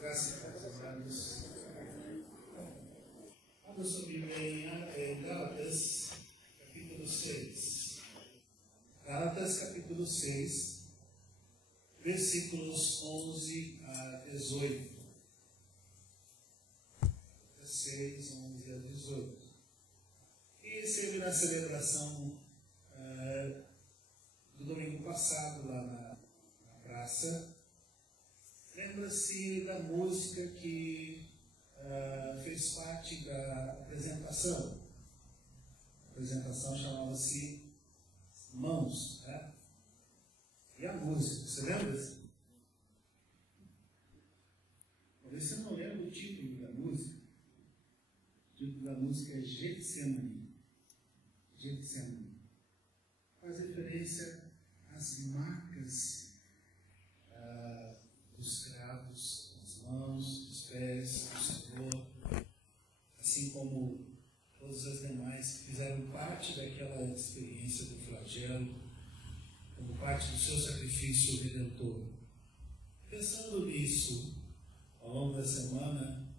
Graças a Deus, amados. Abra sua Bíblia em Gálatas, capítulo 6. Gálatas, capítulo 6, versículos 11 a 18. 6, 11 a 18. E esteve na celebração do domingo passado, lá na praça. Lembra-se da música que fez parte da apresentação. A apresentação chamava-se Mãos, né? E a música, você lembra-se? Talvez você não lembra o título da música. O título da música é Getsemane. Getsemane. Faz referência às marcas dos cravos, das mãos, dos pés, do Senhor, assim como todas as demais que fizeram parte daquela experiência do flagelo, como parte do seu sacrifício redentor. Pensando nisso, ao longo da semana,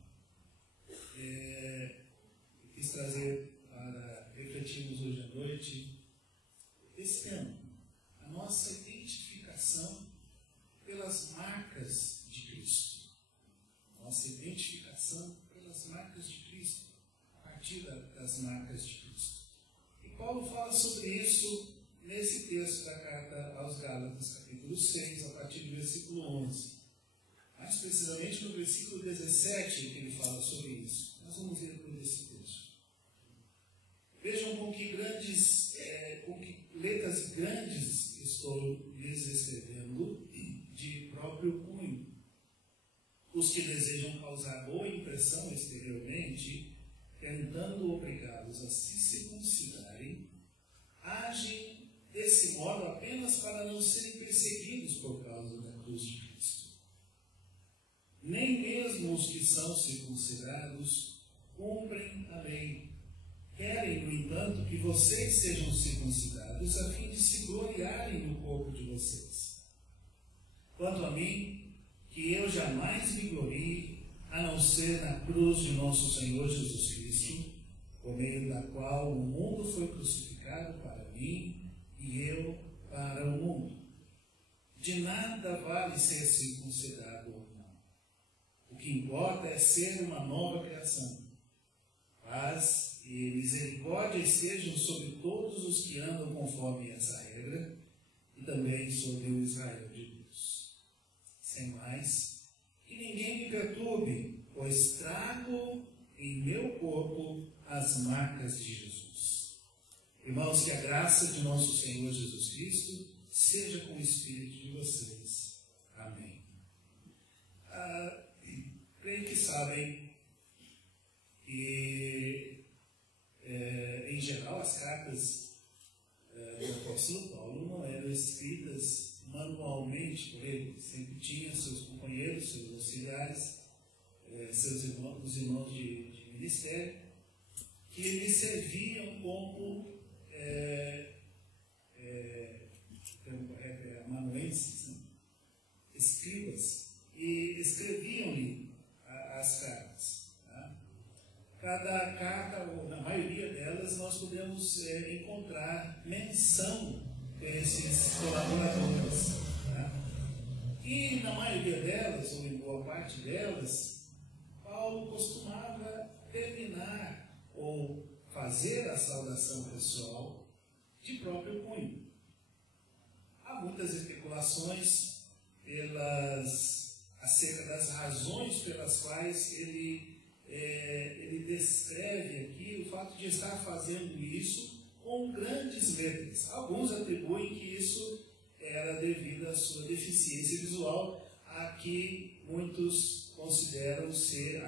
quis trazer para refletirmos hoje à noite esse tema, a nossa identificação pelas marcas de Cristo. Nossa identificação pelas marcas de Cristo, a partir das marcas de Cristo. E Paulo fala sobre isso nesse texto da carta aos Gálatas, capítulo 6, a partir do versículo 11. Mais precisamente no versículo 17 que ele fala sobre isso. Nós vamos ler todo esse texto. Vejam com que letras grandes estou lhes escrevendo de próprio punho. Os que desejam causar boa impressão exteriormente, tentando obrigá-los a se circuncidarem, agem desse modo apenas para não serem perseguidos por causa da cruz de Cristo. Nem mesmo os que são circuncidados cumprem a lei. Querem, no entanto, que vocês sejam circuncidados a fim de se gloriarem no corpo de vocês. Quanto a mim, que eu jamais me glorie, a não ser na cruz de nosso Senhor Jesus Cristo, por meio da qual o mundo foi crucificado para mim e eu para o mundo. De nada vale ser circuncidado ou não. O que importa é ser uma nova criação. Paz e misericórdia sejam sobre todos os que andam conforme essa regra e também sobre o Israel de Deus. Sem mais, que ninguém me perturbe, pois trago em meu corpo as marcas de Jesus. Irmãos, que a graça de nosso Senhor Jesus Cristo seja com o espírito de vocês. Amém. Creio que sabem que em geral, as cartas do apóstolo Paulo não eram escritas manualmente por ele. Sempre tinha seus companheiros, seus auxiliares, seus irmãos, os irmãos de ministério, que lhe serviam como amanuenses, né? Escribas, e escreviam-lhe as cartas. Cada carta, ou na maioria delas, nós podemos encontrar menção desses colaboradores. Tá? E na maioria delas, ou em boa parte delas, Paulo costumava terminar ou fazer a saudação pessoal de próprio punho. Há muitas especulações acerca das razões pelas quais ele descreve aqui o fato de estar fazendo isso com grandes letras. Alguns atribuem que isso era devido à sua deficiência visual, a qual muitos consideram ser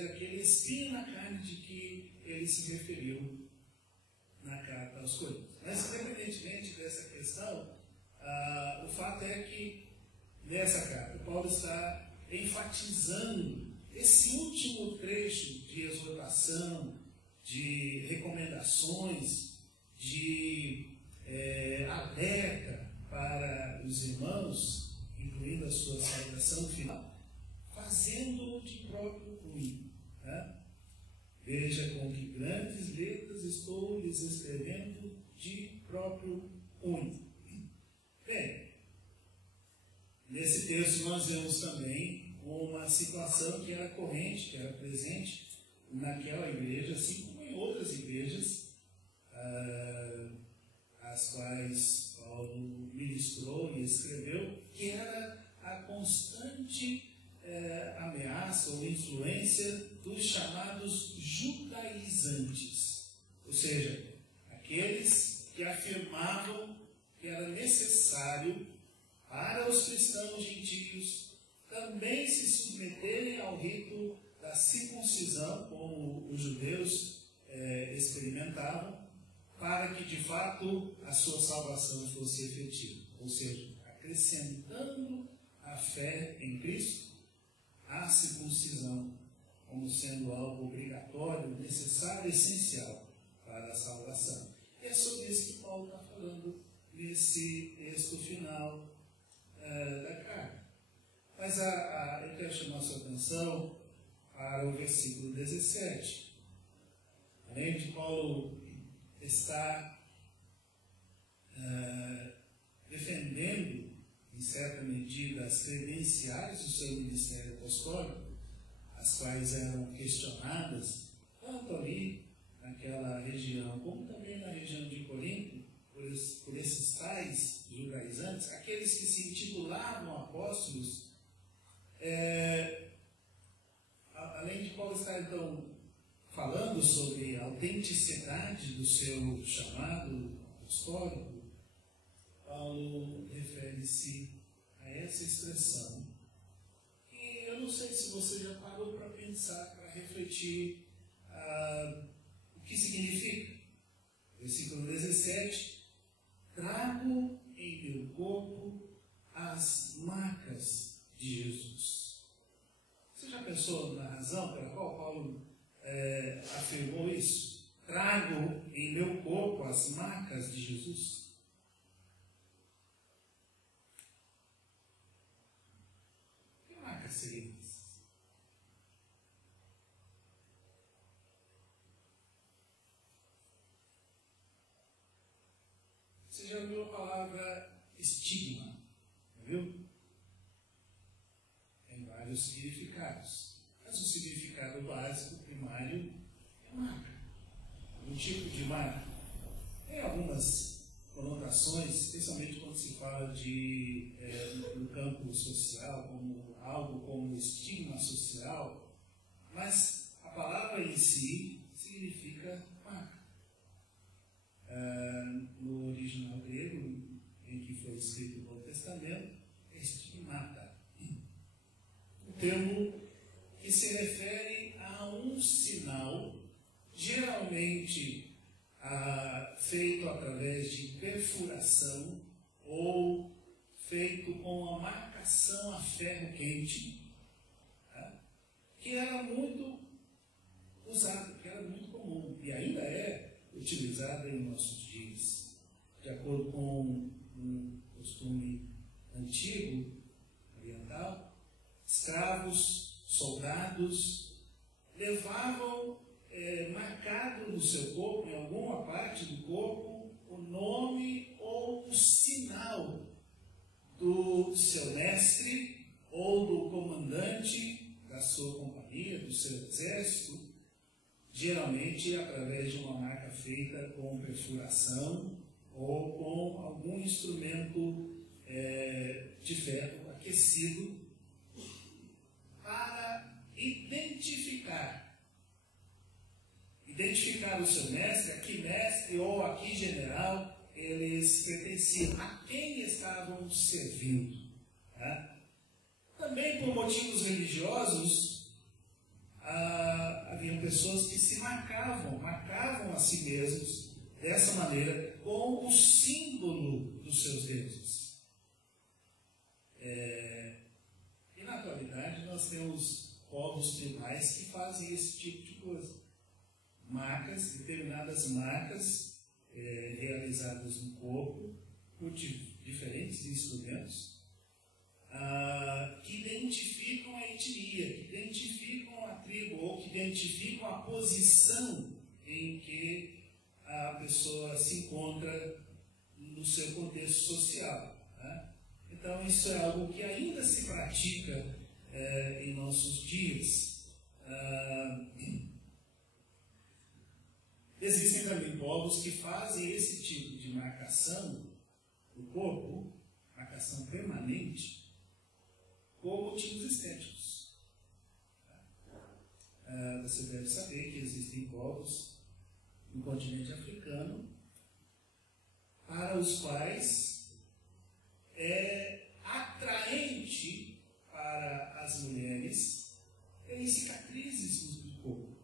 aquele espinho na carne de que ele se referiu na carta aos Coríntios. Mas, independentemente dessa questão, o fato é que nessa carta Paulo está enfatizando esse último trecho de exortação, de recomendações, de alerta para os irmãos, incluindo a sua saudação final, fazendo-o de próprio cunho. Tá? Veja com que grandes letras estou lhes escrevendo de próprio cunho. Bem, nesse texto nós vemos também uma situação que era corrente, que era presente naquela igreja, assim como em outras igrejas, as quais Paulo ministrou e escreveu, que era a constante ameaça ou influência dos chamados judaizantes, ou seja, aqueles que afirmavam que era necessário para os cristãos gentios também se submeterem ao rito da circuncisão, como os judeus experimentavam, para que de fato a sua salvação fosse efetiva, ou seja, acrescentando a fé em Cristo, a circuncisão como sendo algo obrigatório, necessário, essencial para a salvação. E é sobre isso que Paulo está falando nesse texto final da carta. Mas eu quero chamar a sua atenção para o versículo 17. Além de Paulo estar defendendo, em certa medida, as credenciais do seu ministério apostólico, as quais eram questionadas, tanto ali naquela região, como também na região de Corinto, por esses tais judaizantes, aqueles que se intitulavam apóstolos, além de Paulo estar, então, falando sobre a autenticidade do seu chamado apostólico, Paulo refere-se a essa expressão. E eu não sei se você já parou para pensar, para refletir o que significa. Versículo 17: trago em meu corpo as marcas de Jesus. Você já pensou na razão pela qual Paulo afirmou isso? Trago em meu corpo as marcas de Jesus. Que marcas seriam essas? Você já ouviu a palavra estigma? Viu? Tem vários significados. Mas o significado básico, primário, é marca. Um tipo de marca. Tem algumas conotações, especialmente quando se fala no campo social, como algo como estigma social, mas a palavra em si significa marca. No original grego, em que foi escrito o Novo Testamento, é estigmata. O termo que se refere a um sinal, geralmente feito através de perfuração ou feito com a marcação a ferro quente, tá? Que era muito usado, que era muito comum e ainda é utilizado em nossos dias, de acordo com um costume antigo, oriental. Escravos, soldados, levavam marcado no seu corpo, em alguma parte do corpo, o nome ou o sinal do seu mestre ou do comandante da sua companhia, do seu exército, geralmente através de uma marca feita com perfuração ou com algum instrumento de ferro aquecido para identificar o seu mestre, a que mestre ou a que general eles pertenciam, a quem estavam servindo. Tá? Também por motivos religiosos, haviam pessoas que se marcavam a si mesmos dessa maneira com o símbolo dos seus deuses. E na atualidade nós temos povos tribais que fazem esse tipo de coisa. Determinadas marcas realizadas no corpo por diferentes instrumentos que identificam a etnia hierarquia, que identificam a tribo ou que identificam a posição em que a pessoa se encontra no seu contexto social. Né? Então, isso é algo que ainda se pratica em nossos dias. Existem também povos que fazem esse tipo de marcação do corpo, marcação permanente, por motivos estéticos. Você deve saber que existem povos no continente africano para os quais é atraente para as mulheres terem cicatrizes no corpo,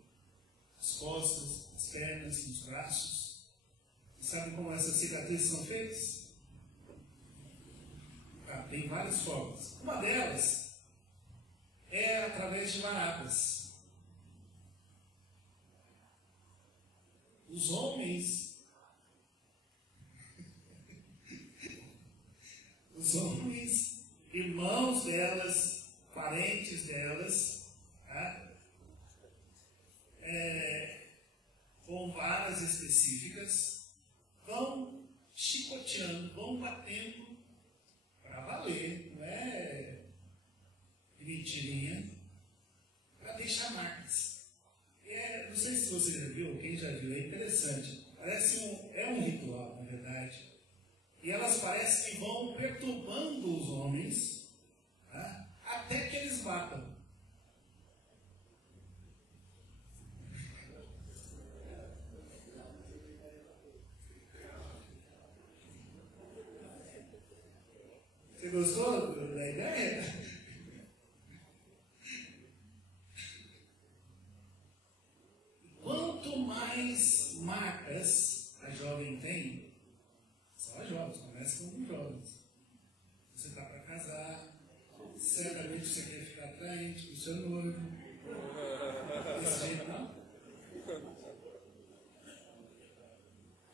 as costas, as pernas, nos braços. E sabe como essas cicatrizes são feitas? Tem várias formas. Uma delas é através de varadas. Os homens, irmãos delas, parentes delas, tá? Com varas específicas, vão chicoteando, vão batendo para valer, não é mentirinha, para deixar marcas. Não sei se você já viu, quem já viu, é interessante. Parece um ritual, na verdade. E elas parecem que vão perturbando os homens, tá? Até que eles batam. Você gostou da ideia? Quanto mais marcas a jovem tem, só a jovens, começa com os jovens. Você está para casar, certamente você quer ficar atraente com o seu noivo. Desse jeito não?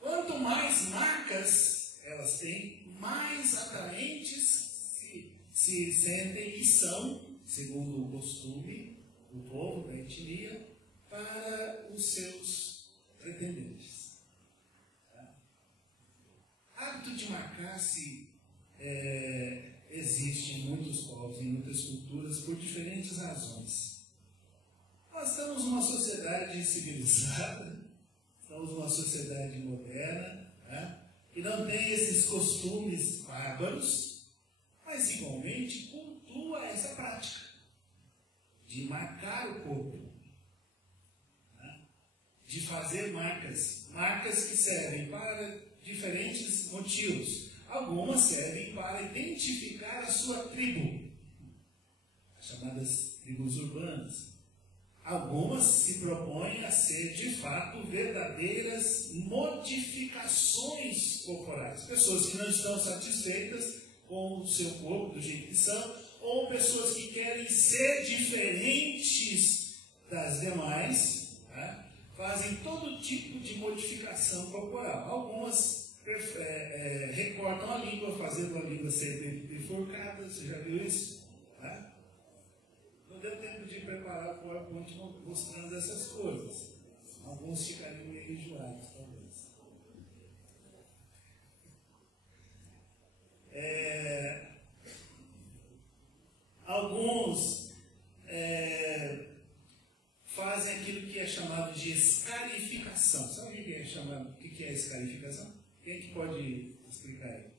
Quanto mais marcas elas têm, mais atraentes se sentem e são, segundo o costume do povo, da etnia, para os seus pretendentes. Tá? Hábito de marcar-se existe em muitos povos, em muitas culturas, por diferentes razões. Nós estamos numa sociedade civilizada, estamos numa sociedade moderna, né? Que não tem esses costumes bárbaros, mas igualmente cultua essa prática de marcar o corpo, né? De fazer marcas que servem para diferentes motivos. Algumas servem para identificar a sua tribo, as chamadas tribos urbanas. Algumas se propõem a ser, de fato, verdadeiras modificações corporais. Pessoas que não estão satisfeitas com o seu corpo, do jeito que são, ou pessoas que querem ser diferentes das demais, tá? Fazem todo tipo de modificação corporal. Algumas recortam a língua, fazendo a língua ser bifurcada. Você já viu isso? Tá? Não deu tempo de preparar o PowerPoint mostrando essas coisas. Alguns ficariam meio enjoados, talvez. Alguns fazem aquilo que é chamado de escarificação. Sabe o que é escarificação? Quem é que pode explicar aí?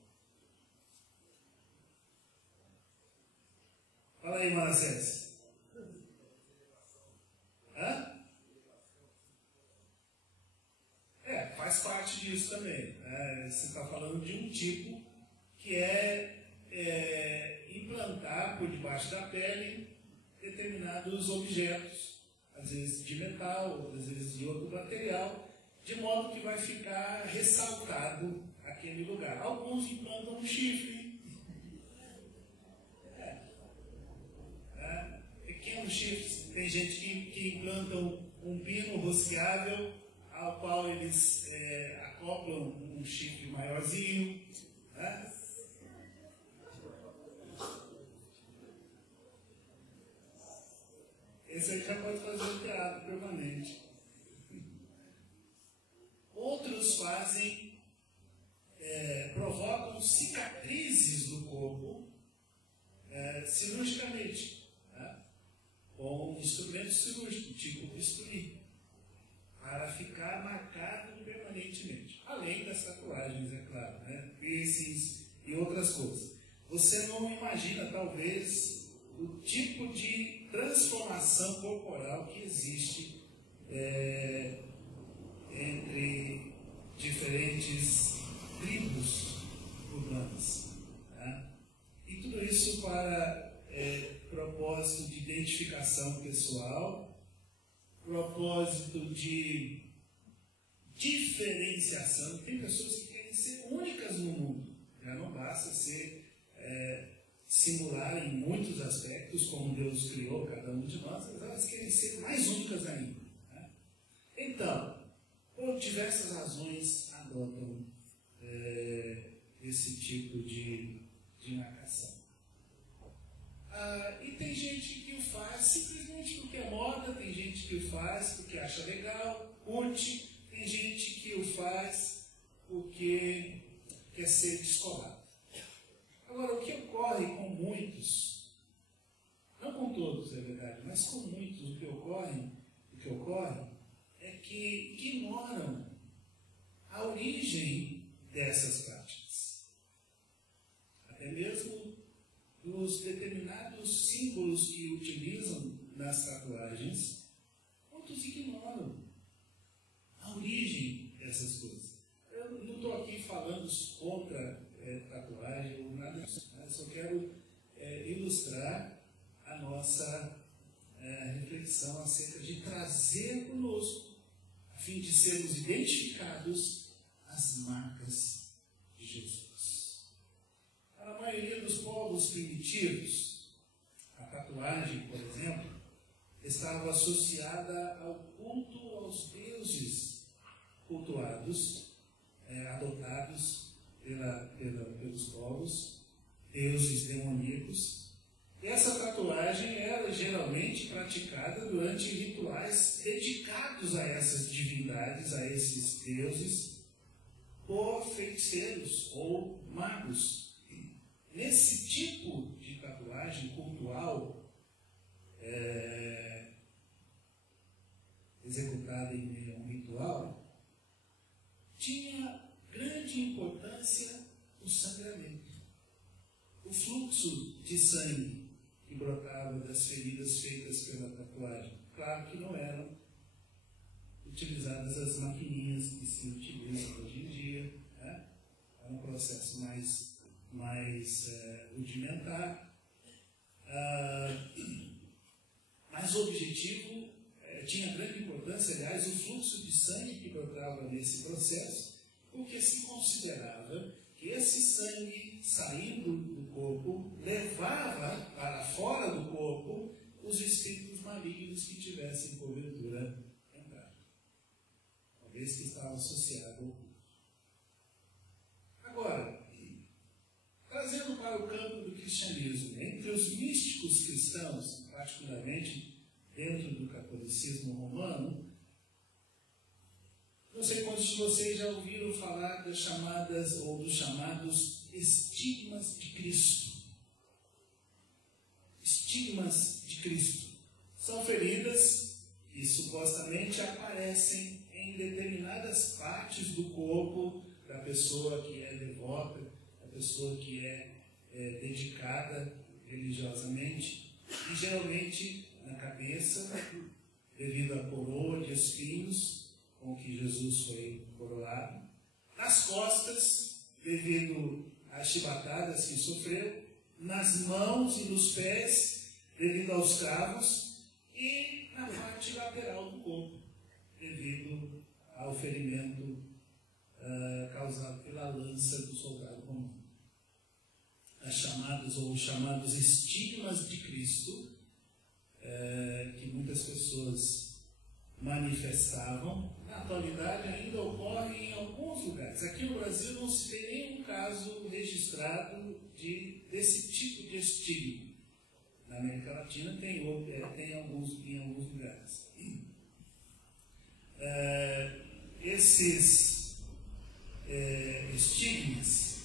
Fala aí, Manassés. Faz parte disso também. Você está falando de um tipo que é implantar por debaixo da pele determinados objetos, às vezes de metal, às vezes de outro material, de modo que vai ficar ressaltado aquele lugar. Alguns implantam um chifre, pequenos chifres. Tem gente que implantam um pino rosqueável, ao qual eles acoplam um chifre maiorzinho. Né? Esse aí já pode fazer um teatro permanente. Outros fazem, provocam cicatrizes do corpo cirurgicamente, né? Com instrumentos cirúrgicos, tipo bisturi, para ficar marcado permanentemente. Além das tatuagens, é claro, né? Piercings e outras coisas. Você não imagina, talvez, o tipo de transformação corporal que existe entre diferentes tribos urbanas. Né? E tudo isso para propósito de identificação pessoal, propósito de diferenciação. Tem pessoas que querem ser únicas no mundo. Já não basta ser singular em muitos aspectos, como Deus criou cada um de nós, mas elas querem ser mais únicas ainda. Né? Então, por diversas razões, adotam esse tipo de marcação. E tem gente que o faz simplesmente porque é moda, tem gente que o faz porque acha legal, curte, tem gente que o faz porque quer ser descolado. Agora, o que ocorre com muitos, não com todos, é verdade, mas com muitos, o que ocorre é que ignoram a origem dessas práticas. Até mesmo dos determinados símbolos que utilizam nas tatuagens, muitos ignoram a origem dessas coisas. Eu não estou aqui falando contra tatuagem ou nada disso, né? Eu só quero ilustrar a nossa reflexão acerca de trazer conosco, a fim de sermos identificados as marcas de Jesus. Para a maioria dos povos primitivos, a tatuagem, por exemplo, estava associada ao culto aos deuses cultuados, adotados pelos povos, deuses demoníacos. E essa tatuagem era geralmente praticada durante rituais dedicados a essas divindades, a esses deuses, por feiticeiros ou magos. Nesse tipo de tatuagem cultual, executada em meio a um ritual, tinha grande importância o sangramento. O fluxo de sangue que brotava das feridas feitas pela tatuagem. Claro que não eram utilizadas as maquininhas que se utilizam hoje em dia, né? É um processo mais rudimentar. Mas o objetivo tinha grande importância, aliás, o fluxo de sangue que brotava nesse processo, porque se considerava que esse sangue saindo do corpo levava para fora do corpo os espíritos malignos que tivessem porventura entrado, uma vez que estava associado ao culto. Agora, trazendo para o campo do cristianismo, entre os místicos cristãos, particularmente dentro do catolicismo romano, não sei quantos de vocês já ouviram falar das chamadas ou dos chamados estigmas de Cristo. Estigmas de Cristo. São feridas que supostamente aparecem em determinadas partes do corpo da pessoa que é devota, da pessoa que é dedicada religiosamente, e geralmente na cabeça, devido à coroa de espinhos com que Jesus foi coroado, nas costas, devido às chibatadas que sofreu, nas mãos e nos pés, devido aos cravos, e na parte lateral do corpo, devido ao ferimento causado pela lança do soldado romano. As chamadas ou os chamados estigmas de Cristo, que muitas pessoas manifestavam, na atualidade ainda ocorre em alguns lugares. Aqui no Brasil não se tem nenhum caso registrado desse tipo de estigma. Na América Latina tem em alguns lugares. Esses estigmas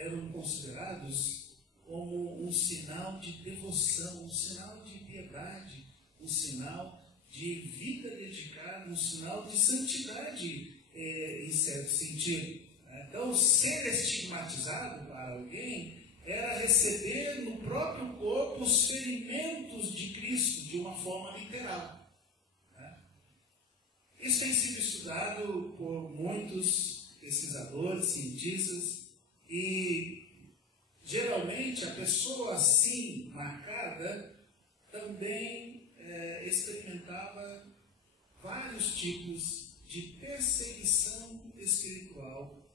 eram considerados como um sinal de devoção, um sinal de piedade, um sinal de vida dedicada, um sinal de santidade, em certo sentido. Então, ser estigmatizado para alguém era receber no próprio corpo os ferimentos de Cristo de uma forma literal. Isso tem sido estudado por muitos pesquisadores, cientistas, e geralmente a pessoa assim marcada também experimentava vários tipos de perseguição espiritual,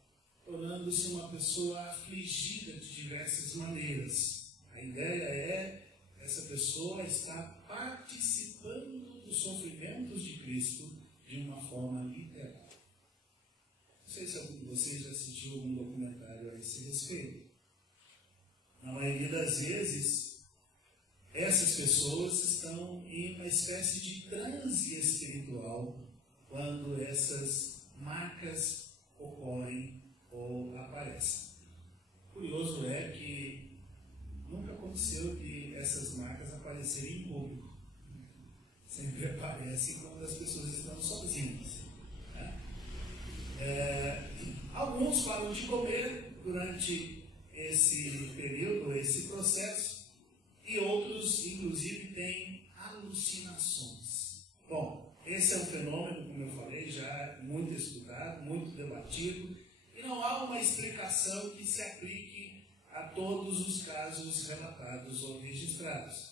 tornando-se uma pessoa afligida de diversas maneiras. A ideia é essa pessoa estar participando dos sofrimentos de Cristo de uma forma literal. Não sei se algum de vocês já assistiu algum documentário a esse respeito. Na maioria das vezes, essas pessoas estão em uma espécie de transe espiritual quando essas marcas ocorrem ou aparecem. Curioso é que nunca aconteceu de essas marcas aparecerem em público. Sempre aparecem quando as pessoas estão sozinhas. Alguns param de comer durante esse período, esse processo, e outros, inclusive, têm alucinações. Bom, esse é um fenômeno, como eu falei, já muito estudado, muito debatido, e não há uma explicação que se aplique a todos os casos relatados ou registrados.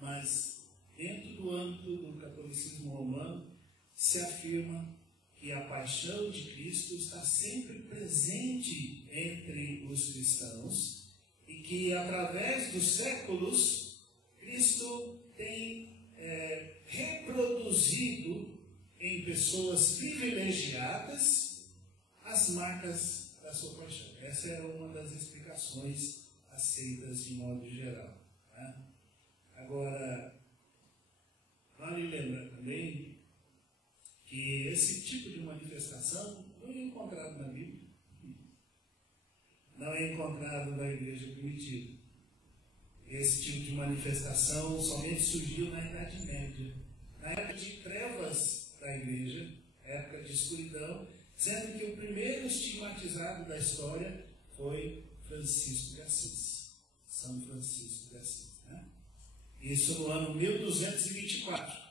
Mas, dentro do âmbito do catolicismo romano, se afirma que a paixão de Cristo está sempre presente entre os cristãos e que, através dos séculos, Cristo tem reproduzido em pessoas privilegiadas as marcas da sua paixão. Essa é uma das explicações aceitas de modo geral. Agora, vale lembrar também que esse tipo de manifestação não é encontrado na Bíblia, não é encontrado na igreja primitiva. Esse tipo de manifestação somente surgiu na Idade Média, na época de trevas da igreja, época de escuridão, sendo que o primeiro estigmatizado da história foi Francisco de Assis, São Francisco de Assis. Isso no ano 1224.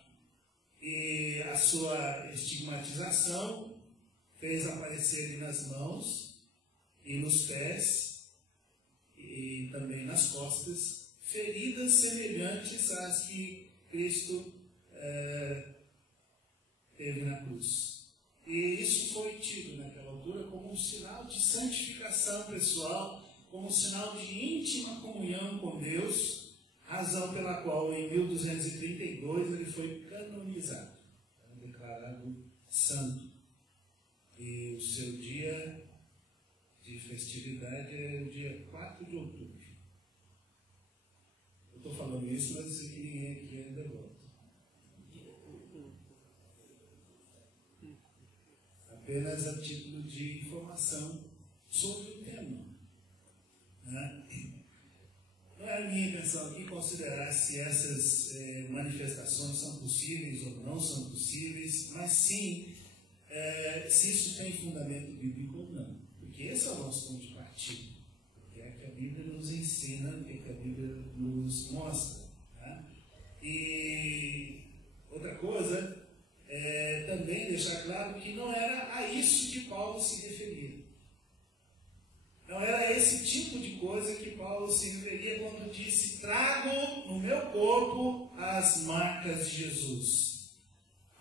E a sua estigmatização fez aparecer nas mãos e nos pés e também nas costas feridas semelhantes às que Cristo teve na cruz. E isso foi tido naquela altura como um sinal de santificação pessoal, como um sinal de íntima comunhão com Deus, razão pela qual em 1232 ele foi canonizado, declarado santo. E o seu dia de festividade é o dia 4 de outubro. Eu estou falando isso, mas eu sei que ninguém aqui é devoto. Apenas a título de informação sobre o tema. Não é a minha intenção aqui considerar se essas manifestações são possíveis ou não são possíveis, mas sim se isso tem fundamento bíblico ou não. Porque esse é o nosso ponto de partida. Porque é que a Bíblia nos ensina, o que a Bíblia nos mostra. E outra coisa é também deixar claro que não era a isso que Paulo se referia. Não era esse tipo de coisa que Paulo se referia quando disse: trago no meu corpo as marcas de Jesus.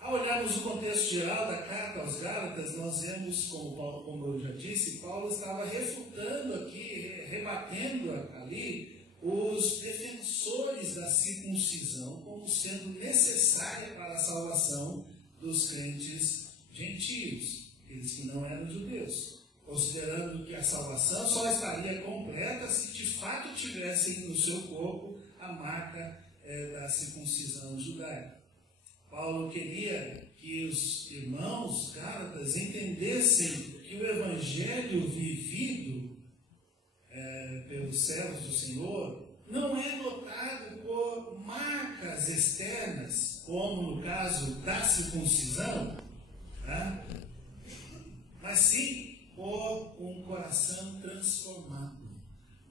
Ao olharmos o contexto geral da carta aos Gálatas, nós vemos, como eu já disse, Paulo estava refutando aqui, rebatendo ali os defensores da circuncisão como sendo necessária para a salvação dos crentes gentios, aqueles que não eram judeus. considerando que a salvação só estaria completa se de fato tivessem no seu corpo a marca da circuncisão judaica. Paulo queria que os irmãos gálatas entendessem que o evangelho vivido pelos servos do Senhor não é notado por marcas externas, como no caso da circuncisão, tá? Mas sim por um coração transformado.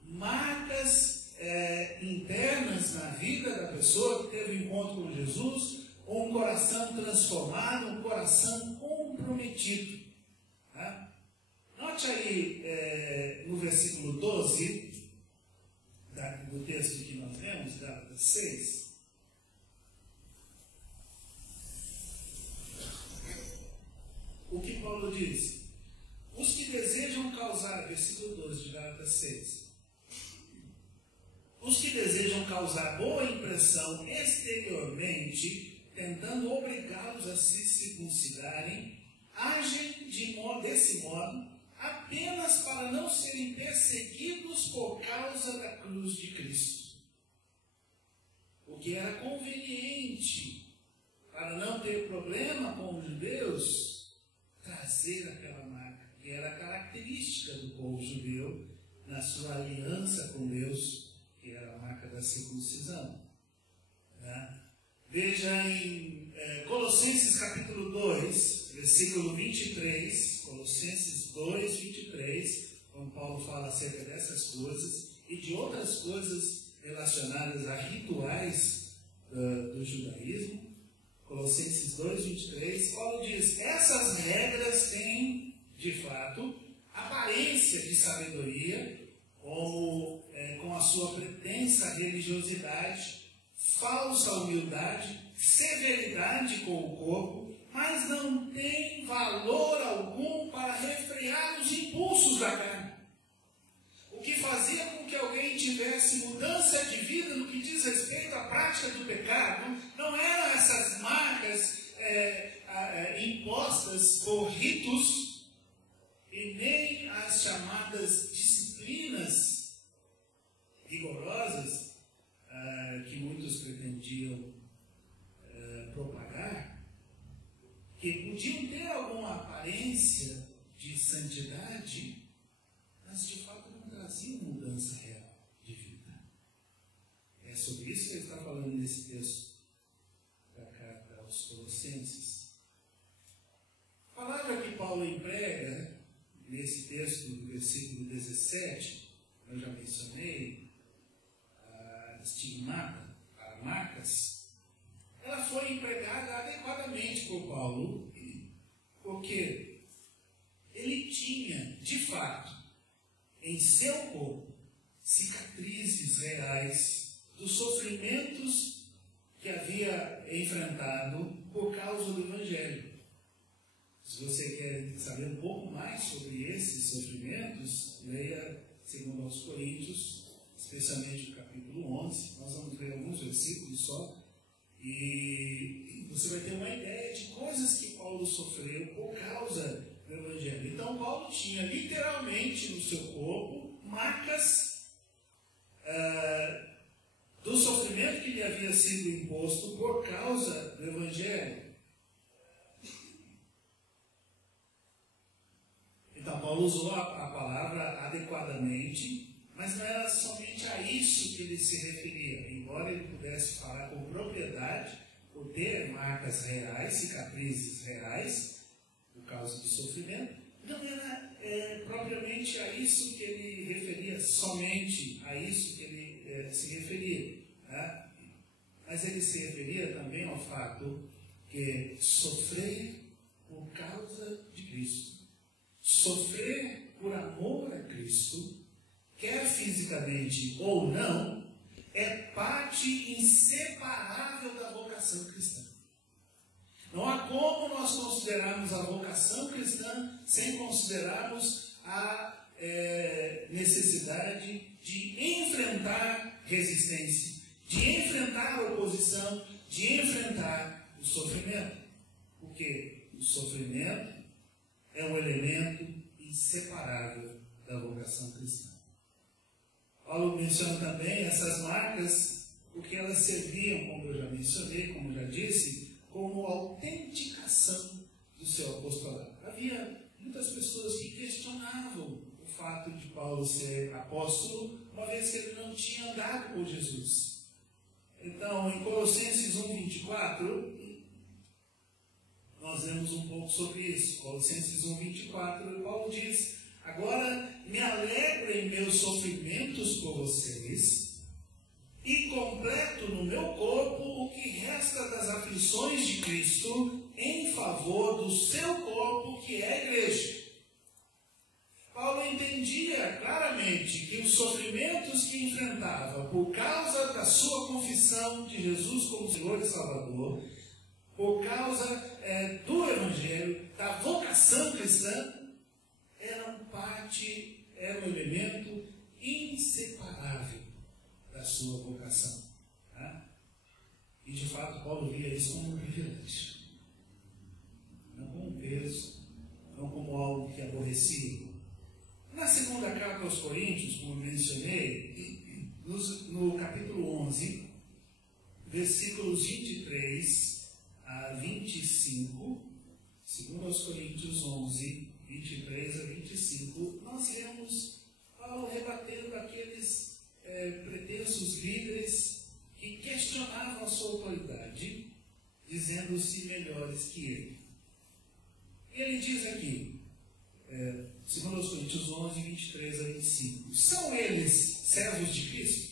Marcas internas na vida da pessoa que teve encontro com Jesus, um coração transformado, um coração comprometido. Tá? Note aí no versículo 12 do texto que nós lemos, Gálatas 6. O que Paulo diz? Os que desejam causar, versículo 12 de Gálatas 6, os que desejam causar boa impressão exteriormente, tentando obrigá-los a se circuncidarem, agem desse modo apenas para não serem perseguidos por causa da cruz de Cristo. O que era conveniente para não ter problema com os judeus, trazer aquela marca, que era característica do povo judeu na sua aliança com Deus, que era a marca da circuncisão. Veja em Colossenses capítulo 2, versículo 23, Colossenses 2, 23, quando Paulo fala acerca dessas coisas e de outras coisas relacionadas a rituais do judaísmo. Colossenses 2, 23, Paulo diz: essas regras têm, de fato, aparência de sabedoria, como com a sua pretensa religiosidade, falsa humildade, severidade com o corpo, mas não tem valor algum para refrear os impulsos da carne. O que fazia com que alguém tivesse mudança de vida no que diz respeito à prática do pecado não eram essas marcas impostas por ritos e nem as chamadas disciplinas rigorosas que muitos pretendiam propagar, que podiam ter alguma aparência de santidade, mas de fato não traziam mudança real de vida. É sobre isso que ele está falando nesse texto da carta aos Colossenses. A palavra que Paulo emprega nesse texto, do versículo 17, eu já mencionei, estigmata, marcas, ela foi empregada adequadamente por Paulo, porque ele tinha, de fato, em seu corpo, cicatrizes reais dos sofrimentos que havia enfrentado por causa do Evangelho. Se você quer saber um pouco mais sobre esses sofrimentos, leia 2 aos Coríntios, especialmente o capítulo 11, nós vamos ler alguns versículos só, e você vai ter uma ideia de coisas que Paulo sofreu por causa do Evangelho. Então, Paulo tinha literalmente no seu corpo marcas do sofrimento que lhe havia sido imposto por causa do Evangelho. Então, Paulo usou a palavra adequadamente, mas não era somente a isso que ele se referia. Embora ele pudesse falar com propriedade, por ter marcas reais, cicatrizes reais, por causa de sofrimento, não era propriamente a isso que ele referia, somente a isso que ele se referia. Tá? Mas ele se referia também ao fato que sofrer por causa de Cristo, sofrer por amor a Cristo, quer fisicamente ou não, é parte inseparável da vocação cristã. Não há como nós considerarmos a vocação cristã sem considerarmos a necessidade de enfrentar resistência, de enfrentar oposição, de enfrentar o sofrimento. Porque o sofrimento é um elemento inseparável da vocação cristã. Paulo menciona também essas marcas, porque elas serviam, como eu já mencionei, como eu já disse, como autenticação do seu apostolado. Havia muitas pessoas que questionavam o fato de Paulo ser apóstolo, uma vez que ele não tinha andado com Jesus. Então, em Colossenses 1:24, nós vemos um pouco sobre isso. Colossenses 1:24, Paulo diz: agora me alegro em meus sofrimentos por vocês e completo no meu corpo o que resta das aflições de Cristo em favor do seu corpo, que é a igreja. Paulo entendia claramente que os sofrimentos que enfrentava por causa da sua confissão de Jesus como Senhor e Salvador, por causa do Evangelho, da vocação cristã, eram um elemento inseparável da sua vocação. Tá? E de fato Paulo via isso como um privilégio, não como um peso, não como algo que aborrecia. Na segunda carta aos Coríntios, como mencionei, no capítulo 11, versículos 23 a 25, segundo aos Coríntios 11, 23 a 25, nós vemos Paulo rebatendo aqueles pretensos líderes que questionavam a sua autoridade, dizendo-se melhores que ele. E ele diz aqui, segundo aos Coríntios 11, 23 a 25, são eles servos de Cristo?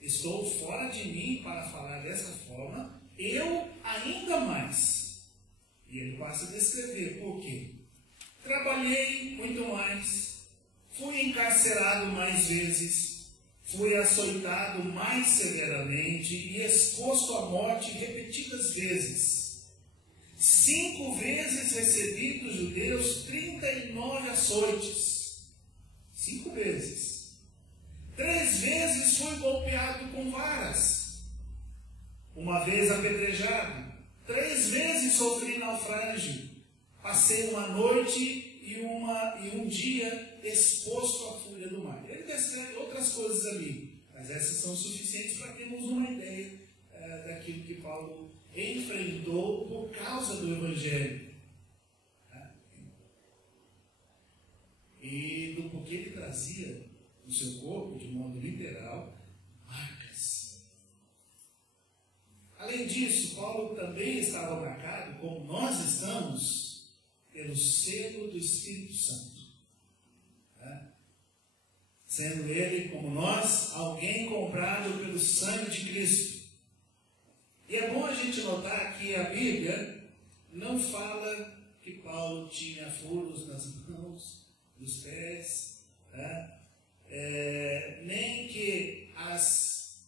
Estou fora de mim para falar dessa forma, eu ainda mais. E ele passa a descrever por quê. Trabalhei muito mais, fui encarcerado mais vezes, fui açoitado mais severamente e exposto à morte repetidas vezes. 5 vezes recebi dos judeus 39 açoites. 5 vezes. 3 vezes fui golpeado com varas. 1 vez apedrejado. 3 vezes sofri naufrágio. Passei uma noite e um dia exposto à fúria do mar. Ele descreve outras coisas ali, mas essas são suficientes para termos uma ideia daquilo que Paulo enfrentou por causa do Evangelho. E do porquê ele trazia no seu corpo, de modo literal, marcas. Além disso, Paulo também estava marcado, como nós estamos, pelo selo do Espírito Santo. Sendo ele, como nós, alguém comprado pelo sangue de Cristo. E é bom a gente notar que a Bíblia não fala que Paulo tinha furos nas mãos, nos pés, nem que as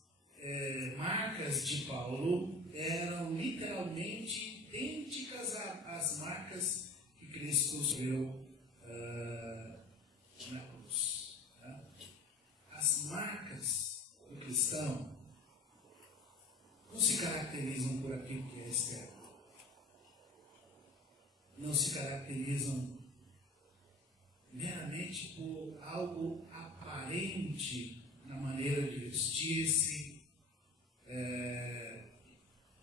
marcas de Paulo eram literalmente idênticas às marcas que Cristo sofreu na cruz. As marcas do cristão não se caracterizam por aquilo que é externo. Não se caracterizam meramente por algo aparente na maneira de vestir-se,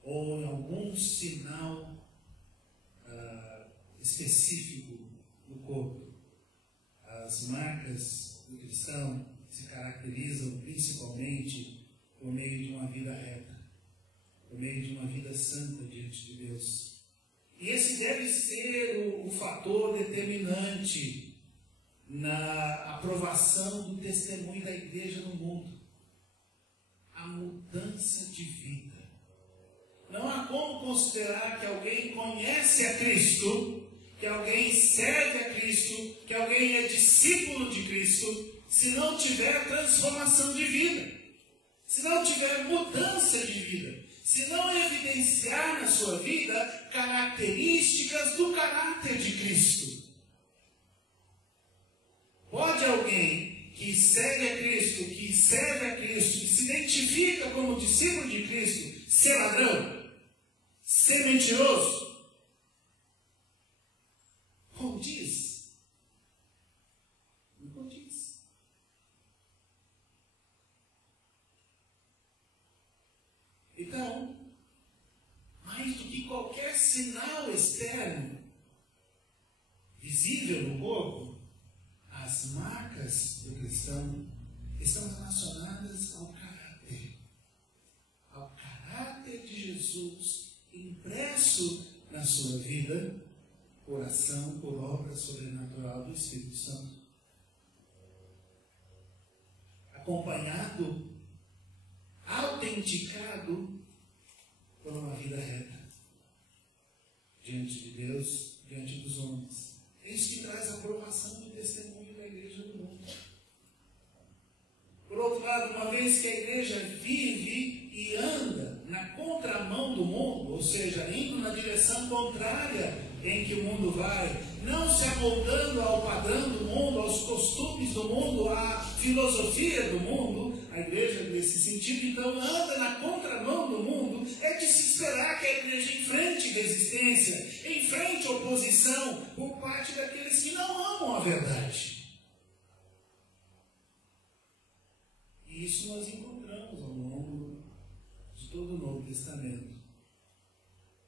ou em algum sinal específico no corpo. As marcas do cristão se caracterizam principalmente por meio de uma vida reta, por meio de uma vida santa diante de Deus. E esse deve ser o fator determinante na aprovação do testemunho da igreja no mundo. A mudança de vida. Não há como considerar que alguém conhece a Cristo, que alguém serve a Cristo, que alguém é discípulo de Cristo, se não tiver transformação de vida, se não tiver mudança de vida, se não evidenciar na sua vida características do caráter de Cristo. Pode alguém que segue a Cristo, que serve a Cristo, que se identifica como discípulo de Cristo, ser ladrão, ser mentiroso? Como diz Então, mais do que qualquer sinal externo visível no corpo, as marcas do cristão estão relacionadas ao caráter de Jesus impresso na sua vida, por ação, por obra sobrenatural do Espírito Santo, acompanhado, autenticado por uma vida reta diante de Deus, diante dos homens. É isso que traz a aprovação do testemunho da igreja do mundo. Por outro lado, uma vez que a igreja vive e anda na contramão do mundo, ou seja, indo na direção contrária em que o mundo vai, não se amoldando ao padrão do mundo, aos costumes do mundo, à filosofia do mundo, a igreja nesse sentido, então, anda na contramão do mundo, é de se esperar que a igreja enfrente resistência, enfrente oposição por parte daqueles que não amam a verdade. E isso nós encontramos ao longo de todo o Novo Testamento.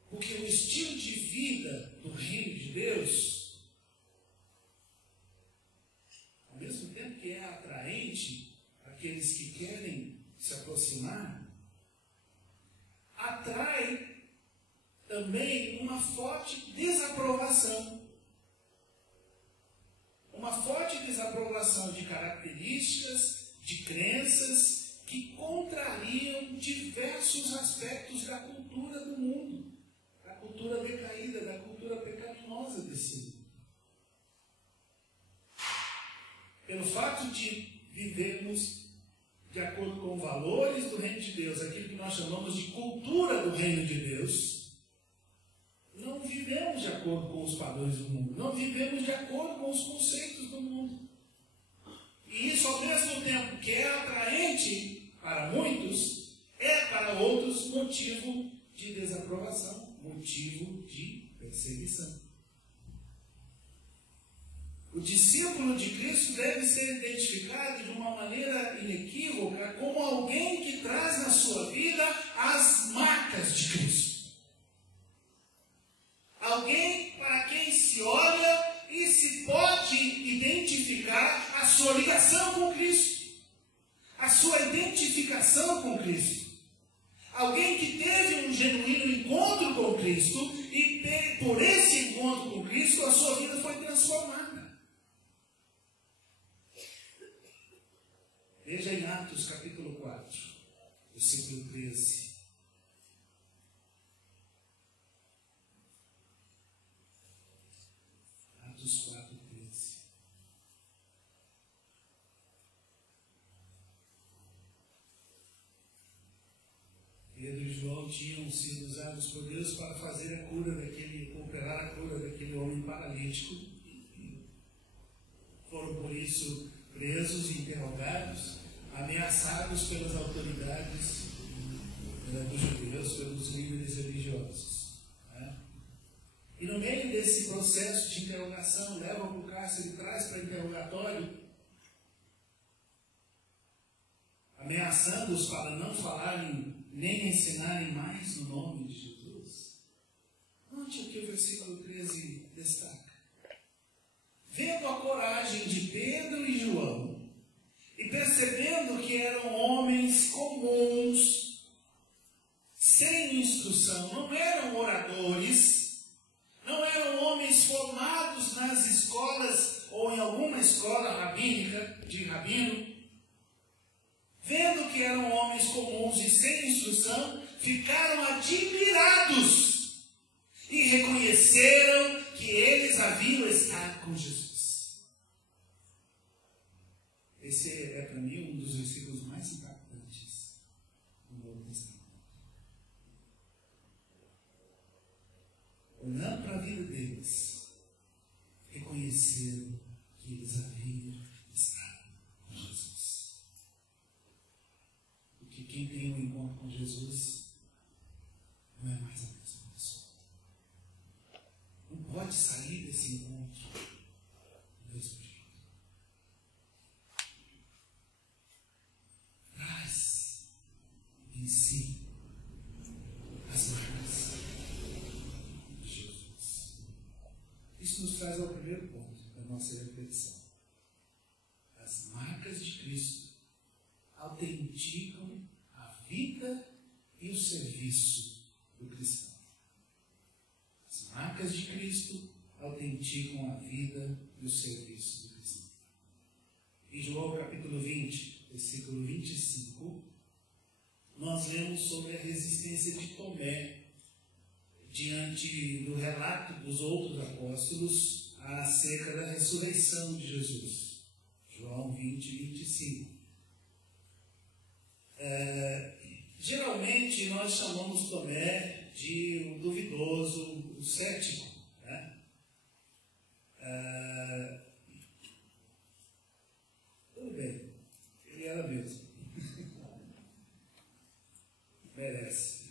Porque o estilo de vida do reino de Deus, ao mesmo tempo que é atraente para aqueles que querem se aproximar, atrai também uma forte desaprovação. Uma forte desaprovação de características, de crenças que contrariam diversos aspectos da cultura do mundo, da cultura decaída, da cultura pecaminosa desse mundo. Pelo fato de vivermos de acordo com valores do reino de Deus, aquilo que nós chamamos de cultura do reino de Deus, não vivemos de acordo com os padrões do mundo, não vivemos de acordo com os conceitos do mundo. E isso, ao mesmo tempo que é atraente para muitos, é para outros motivo de desaprovação, motivo de perseguição. O discípulo de Cristo deve ser identificado de uma maneira inequívoca como alguém que traz na sua vida as marcas de Cristo. Alguém para quem se olha e se pode identificar a sua ligação com Cristo, a sua identificação com Cristo. Alguém que teve um genuíno encontro com Cristo e por esse encontro com Cristo a sua vida foi transformada. Veja em Atos capítulo 4, versículo 13. Atos 4, 13. Pedro e João tinham sido usados por Deus para fazer a cura operar a cura daquele homem paralítico. Foram por isso presos, interrogados, ameaçados pelas autoridades dos judeus, pelos líderes religiosos. E no meio desse processo de interrogação, levam para o cárcere, traz para interrogatório, ameaçando-os para não falarem nem ensinarem mais no nome de Jesus. Note o que o versículo 13 destaca. Vendo a coragem de Pedro e João, e percebendo que eram homens comuns, sem instrução, não eram oradores, não eram homens formados nas escolas ou em alguma escola rabínica, de rabino, vendo que eram homens comuns e sem instrução, ficaram admirados e reconheceram que eles haviam estado com Jesus. Esse é para mim um dos versículos mais impactantes do Novo Testamento. Olhando para a vida deles, reconheceram que eles haviam estado com Jesus. Porque quem tem um encontro com Jesus não é mais a mesma pessoa. Não pode sair desse encontro do mesmo jeito. Traz em si primeiro ponto da nossa reflexão. As marcas de Cristo autenticam a vida e o serviço do cristão. As marcas de Cristo autenticam a vida e o serviço do cristão. Em João capítulo 20, versículo 25, nós lemos sobre a resistência de Tomé diante do relato dos outros apóstolos acerca da ressurreição de Jesus. João 20, 25. Geralmente nós chamamos Tomé de o duvidoso, o cético. Né? Tudo bem, ele era mesmo. Merece.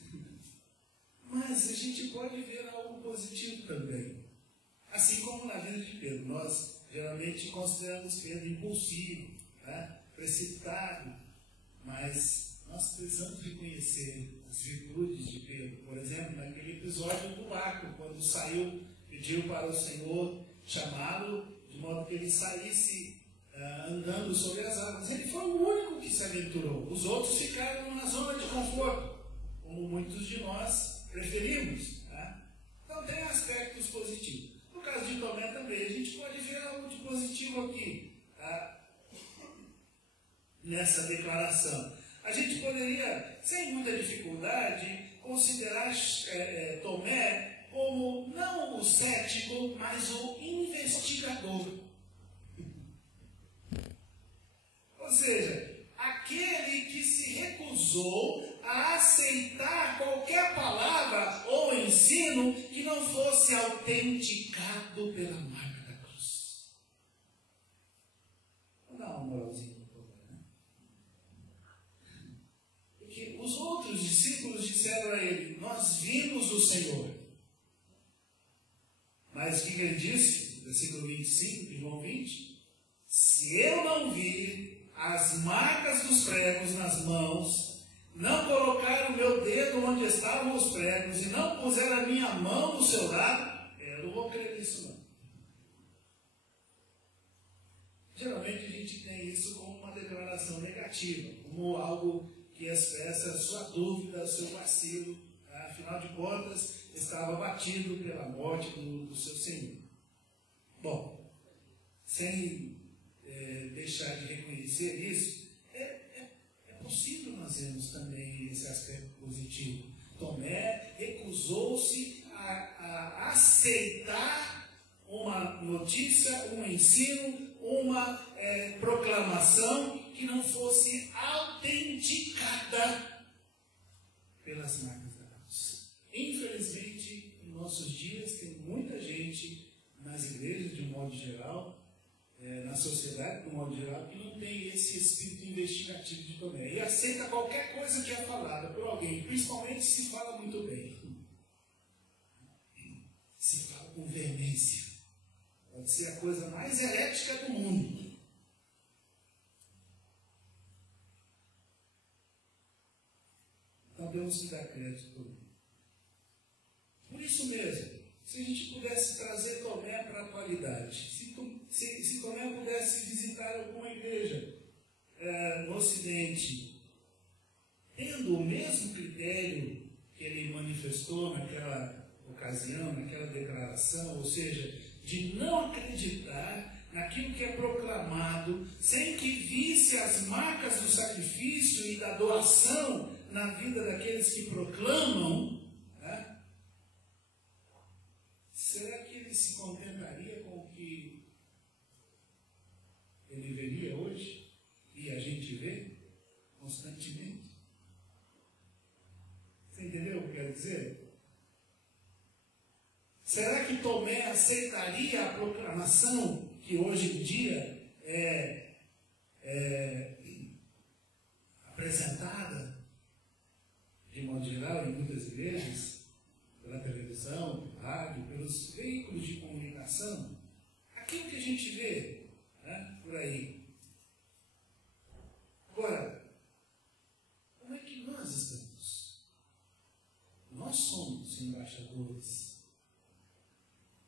Mas a gente pode ver algo positivo também. Assim como na vida de Pedro, nós geralmente consideramos Pedro impulsivo, né? Precipitado, mas nós precisamos reconhecer as virtudes de Pedro. Por exemplo, naquele episódio do barco, quando saiu, pediu para o Senhor chamá-lo, de modo que ele saísse andando sobre as águas. Ele foi o único que se aventurou. Os outros ficaram na zona de conforto, como muitos de nós preferimos. Né? Então tem aspectos positivos. No caso de Tomé também, a gente pode ver algo de positivo aqui, tá? Nessa declaração. A gente poderia, sem muita dificuldade, considerar Tomé como não o cético, mas o investigador. Ou seja, aquele que se recusou a aceitar qualquer palavra ou ensino que não fosse autenticado pela marca da cruz. Vou dar uma moralzinha no problema, né? Porque os outros discípulos disseram a ele: nós vimos o Senhor. Mas o que ele disse? Versículo 25 de João 20: se eu não vir as marcas dos pregos nas mãos, não colocar o meu dedo onde estavam os pregos e não puser a minha mão no seu lado, eu não vou crer nisso não. Geralmente a gente tem isso como uma declaração negativa, como algo que expressa a sua dúvida, o seu vacilo. Afinal de contas, estava abatido pela morte do seu Senhor. Bom, sem deixar de reconhecer isso, é possível nós vermos também esse aspecto positivo. Tomé recusou-se a aceitar uma notícia, um ensino, uma proclamação que não fosse autenticada pelas marcas da cruz. Infelizmente, em nossos dias, tem muita gente nas igrejas, de um modo geral, na sociedade, de um modo geral, que não tem esse espírito investigativo de Tomé. E aceita qualquer coisa que é falada por alguém, principalmente se fala muito bem. Se fala com veemência. Pode ser a coisa mais herética do mundo. Então temos que dar crédito por ele. Por isso mesmo, se a gente pudesse trazer Tomé para a atualidade, se Tomé pudesse visitar alguma igreja no Ocidente, tendo o mesmo critério que ele manifestou naquela ocasião, naquela declaração, ou seja, de não acreditar naquilo que é proclamado, sem que visse as marcas do sacrifício e da doação na vida daqueles que proclamam, né? Será que ele se contentaria com o que ele veria hoje e a gente vê constantemente? Você entendeu o que eu quero dizer? Será que Tomé aceitaria a proclamação que hoje em dia é apresentada, de modo geral, em muitas igrejas, pela televisão, pelo rádio, pelos veículos de comunicação? Aquilo que a gente vê, né, por aí. Agora, como é que nós estamos? Nós somos embaixadores.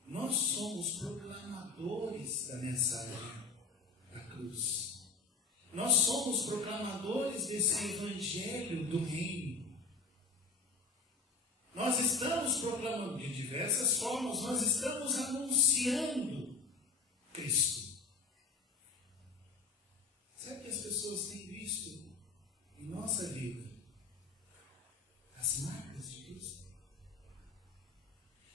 Nós nós somos proclamadores da mensagem da cruz. Nós somos proclamadores desse evangelho do reino. Nós estamos proclamando de diversas formas, nós estamos anunciando Cristo. Será que as pessoas têm visto em nossa vida as marcas de Cristo?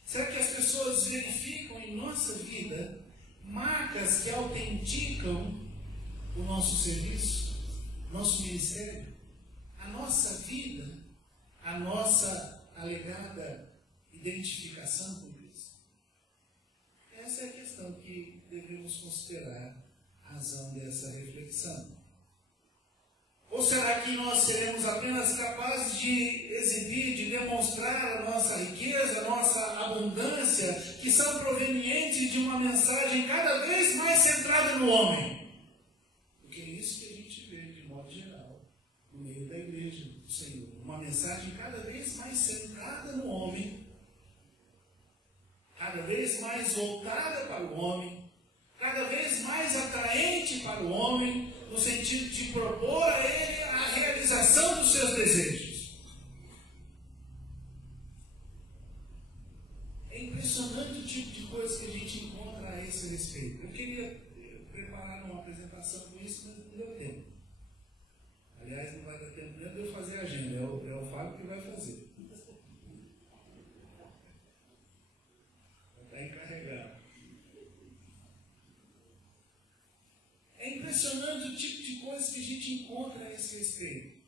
Será que as pessoas verificam em nossa vida marcas que autenticam o nosso serviço, nosso ministério, a nossa vida, a nossa alegada identificação com Cristo? Essa é a questão que devemos considerar a razão dessa reflexão. Ou será que nós seremos apenas capazes de exibir, de demonstrar a nossa riqueza, a nossa abundância, que são provenientes de uma mensagem cada vez mais centrada no homem? Porque é isso que a gente vê, de modo geral, no meio da igreja do Senhor. Uma mensagem cada vez mais centrada no homem, cada vez mais voltada para o homem, cada vez mais atraente para o homem, no sentido de propor a ele a realização dos seus desejos. É impressionante o tipo de coisa que a gente encontra a esse respeito. Eu queria preparar uma apresentação com isso, mas não deu tempo. Aliás, não vai dar tempo nem de eu fazer a agenda, é o Fábio que vai fazer. Está encarregado. É impressionante o tipo de coisa que a gente encontra a esse respeito.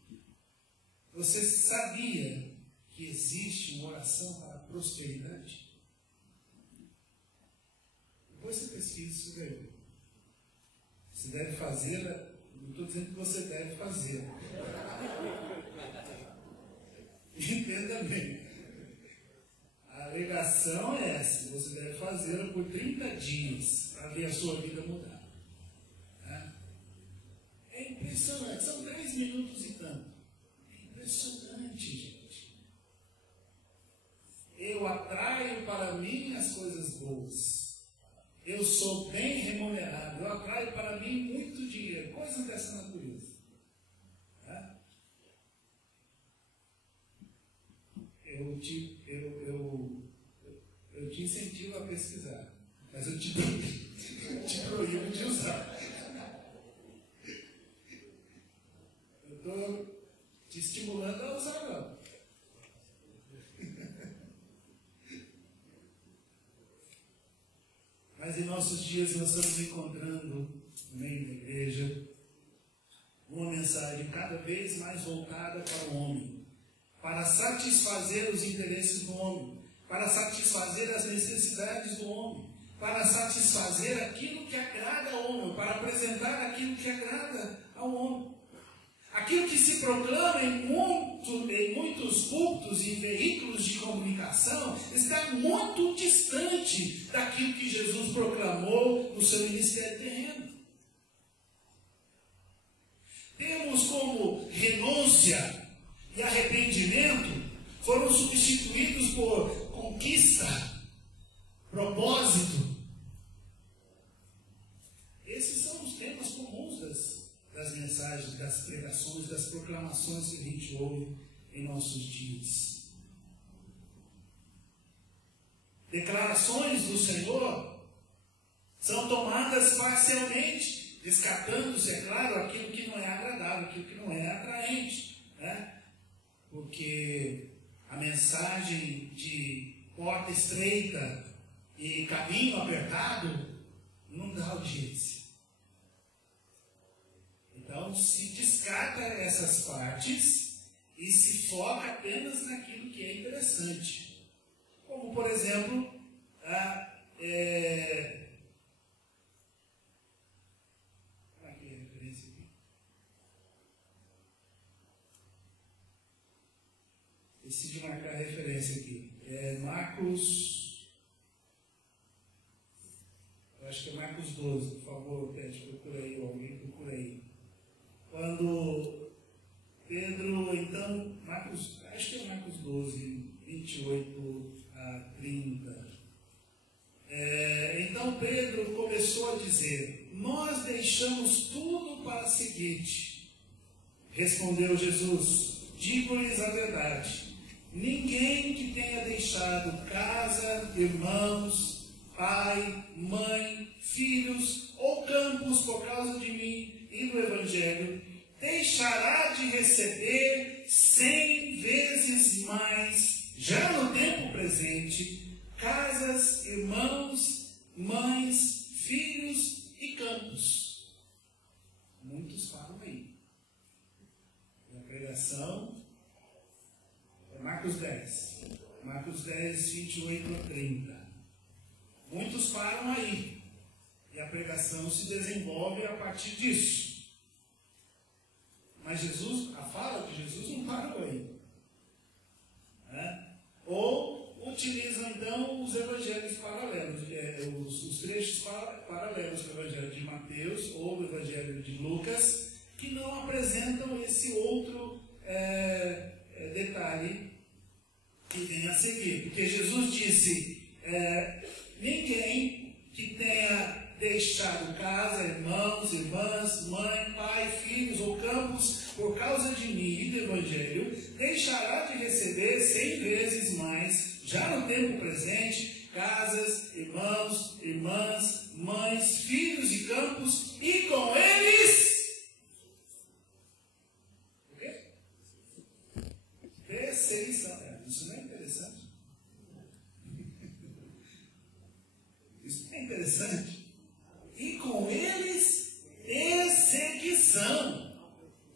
Você sabia que existe uma oração para a prosperidade? Depois você pesquisa isso daí. Você deve fazer, não estou dizendo que você deve fazer. Entenda bem. A alegação é essa: você deve fazê-la por 30 dias para ver a sua vida mudar. É impressionante, são 10 minutos e tanto. É impressionante, gente. Eu atraio para mim as coisas boas. Eu sou bem remunerado. Eu atraio para mim muito dinheiro. Coisas dessa natureza. Eu te incentivo a pesquisar, mas eu te proíbo de usar. Estou te estimulando a usar, não. Mas em nossos dias nós estamos encontrando no meio da igreja uma mensagem cada vez mais voltada para o homem, para satisfazer os interesses do homem, para satisfazer as necessidades do homem, para satisfazer aquilo que agrada ao homem, para apresentar aquilo que agrada ao homem. Aquilo que se proclama em muitos cultos e veículos de comunicação está muito distante daquilo que Jesus proclamou no seu ministério terreno. Temos como renúncia e arrependimento foram substituídos por conquista, propósito. Esses são os temas comuns das mensagens, das pregações, das proclamações que a gente ouve em nossos dias. Declarações do Senhor são tomadas parcialmente, descartando-se, é claro, aquilo que não é agradável, aquilo que não é atraente, né? Porque a mensagem de porta estreita e caminho apertado não dá audiência. Então se descarta essas partes e se foca apenas naquilo que é interessante. Como, por exemplo, aqui a referência aqui. Decidi marcar a referência aqui. Marcos, eu acho que é Marcos 12, por favor, Pede, procura aí, alguém procura aí. Quando Pedro, então, acho que é Marcos 12, 28 a 30. Então Pedro começou a dizer: nós deixamos tudo para seguir-te. Respondeu Jesus: digo-lhes a verdade, ninguém que tenha deixado casa, irmãos, pai, mãe, filhos ou campos por causa de mim e do Evangelho, deixará de receber 100 vezes mais, já no tempo presente, casas, irmãos, mães, filhos e campos. Muitos falam aí. Na pregação, Marcos 10, 28 a 30. Muitos param aí. E a pregação se desenvolve a partir disso. Mas Jesus, a fala de Jesus não parou aí. Ou utilizam então os evangelhos paralelos, os trechos paralelos do evangelho de Mateus ou do evangelho de Lucas, que não apresentam esse outro detalhe que vem a seguir. Porque Jesus disse: ninguém que tenha deixado casa, irmãos, irmãs, mãe, pai, filhos ou campos por causa de mim e do Evangelho, deixará de receber 100 vezes mais, já no tempo presente, casas, irmãos, irmãs, mães, filhos e campos, e com eles o quê? Perseguição. Isso não é interessante? Isso não é interessante? E com eles, perseguição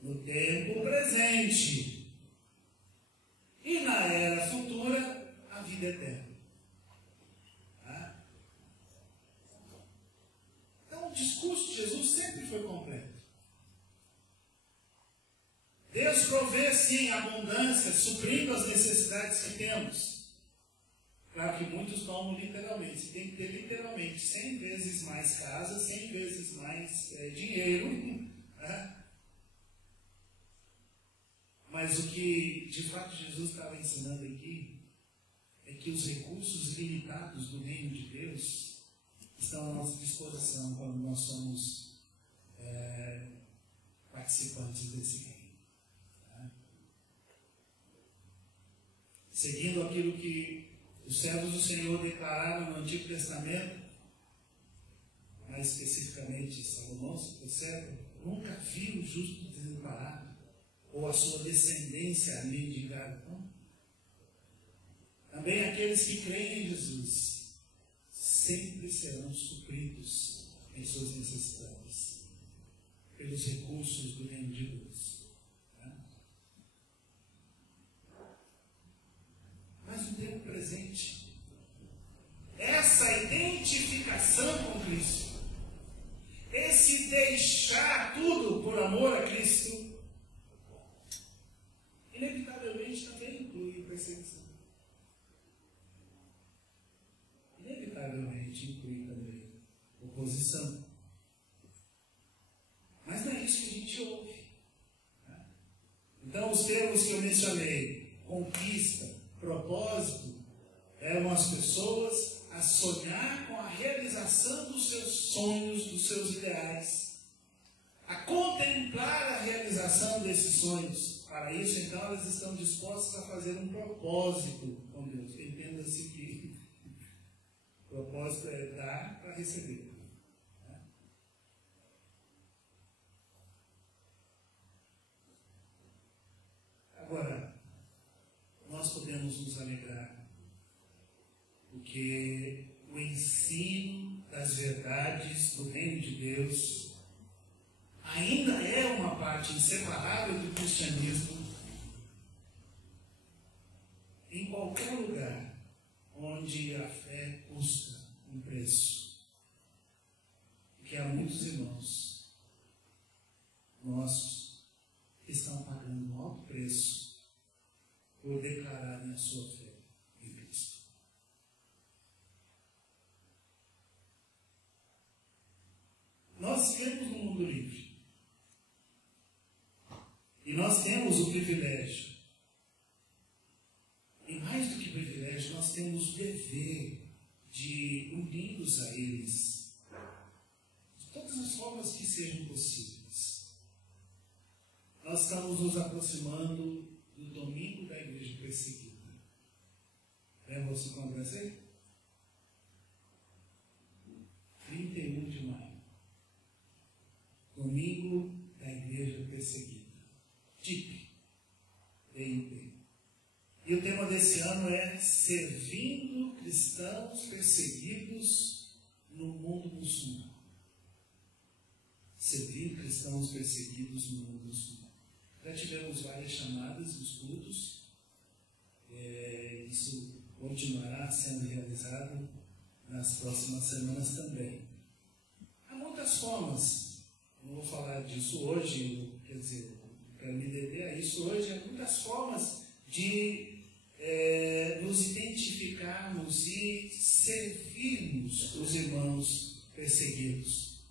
no tempo presente. E na era futura, a vida eterna. Então, o discurso de Jesus sempre foi completo. Deus provê, sim, abundância, suprindo as necessidades que temos. Claro que muitos tomam literalmente. Você tem que ter literalmente 100 vezes mais casa, 100 vezes mais dinheiro. Né? Mas o que de fato Jesus estava ensinando aqui é que os recursos limitados do reino de Deus estão à nossa disposição quando nós somos participantes desse reino. Né? Seguindo aquilo que os servos do Senhor declararam no Antigo Testamento, mais especificamente Salomão, seu servo, nunca viu o justo desamparado, ou a sua descendência a mendigar pão. Também aqueles que creem em Jesus sempre serão supridos em suas necessidades, pelos recursos do reino de Deus. Mas no tempo presente, essa identificação com Cristo, esse deixar tudo por amor a Cristo, inevitavelmente também inclui perseguição. Inevitavelmente inclui também oposição. Mas não é isso que a gente ouve. Então, os termos que eu mencionei, conquista, propósito, levam as pessoas a sonhar com a realização dos seus sonhos, dos seus ideais, a contemplar a realização desses sonhos. Para isso, então, elas estão dispostas a fazer um propósito com Deus. Entenda-se que o propósito é dar para receber. Agora, nós podemos nos alegrar, porque o ensino das verdades do reino de Deus ainda é uma parte inseparável do cristianismo. Em qualquer lugar onde a fé custa um preço, porque há muitos irmãos nossos que estão pagando um alto preço por declararem a sua fé em Cristo. Nós vivemos num mundo livre. E nós temos o privilégio. E mais do que privilégio, nós temos o dever de unir-nos a eles, de todas as formas que sejam possíveis. Nós estamos nos aproximando do domingo da Igreja Perseguida. Lembra-se quando vai ser? 31 de maio. Domingo da Igreja Perseguida. TIP. DIP. E o tema desse ano é Servindo Cristãos Perseguidos no Mundo Muçulmano. Servir cristãos perseguidos no mundo muçulmano. Já tivemos várias chamadas nos cultos. Isso continuará sendo realizado nas próximas semanas também. Há muitas formas, não vou falar disso hoje, quer dizer, quero me deter a isso hoje, há muitas formas de nos identificarmos e servirmos os irmãos perseguidos.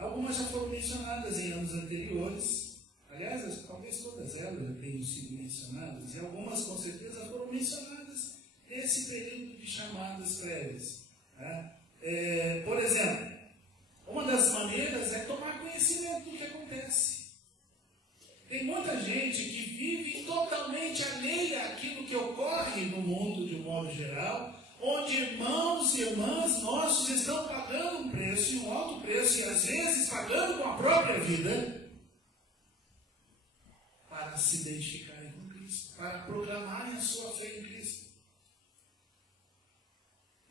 Algumas já foram mencionadas em anos anteriores, aliás, talvez todas elas já tenham sido mencionadas, e algumas com certeza foram mencionadas nesse período de chamadas prévias. Tá? Por exemplo, uma das maneiras é tomar conhecimento do que acontece. Tem muita gente que vive totalmente alheia àquilo que ocorre no mundo de um modo geral, onde irmãos e irmãs nossos estão pagando um preço, um alto preço, e às vezes pagando com a própria vida, para se identificarem com Cristo, para proclamarem a sua fé em Cristo.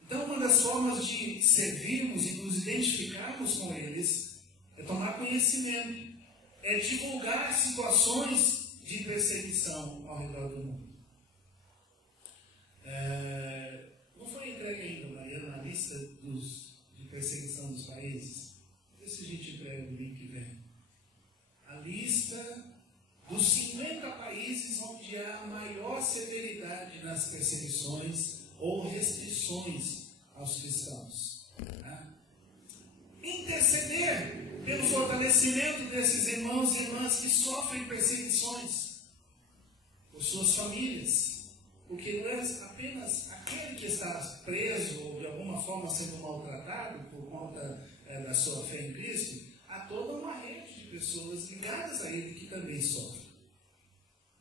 Então, uma das formas de servirmos e nos identificarmos com eles é tomar conhecimento, é divulgar situações de perseguição ao redor do mundo. Não foi entregue ainda, Mariana, a lista de perseguição dos países? Vê se a gente entrega o link que vem. A lista dos 50 países onde há maior severidade nas perseguições ou restrições aos cristãos. Tá? Interceder pelo fortalecimento desses irmãos e irmãs que sofrem perseguições, por suas famílias, porque não é apenas aquele que está preso ou de alguma forma sendo maltratado por conta da sua fé em Cristo, há toda uma rede de pessoas ligadas a ele que também sofrem.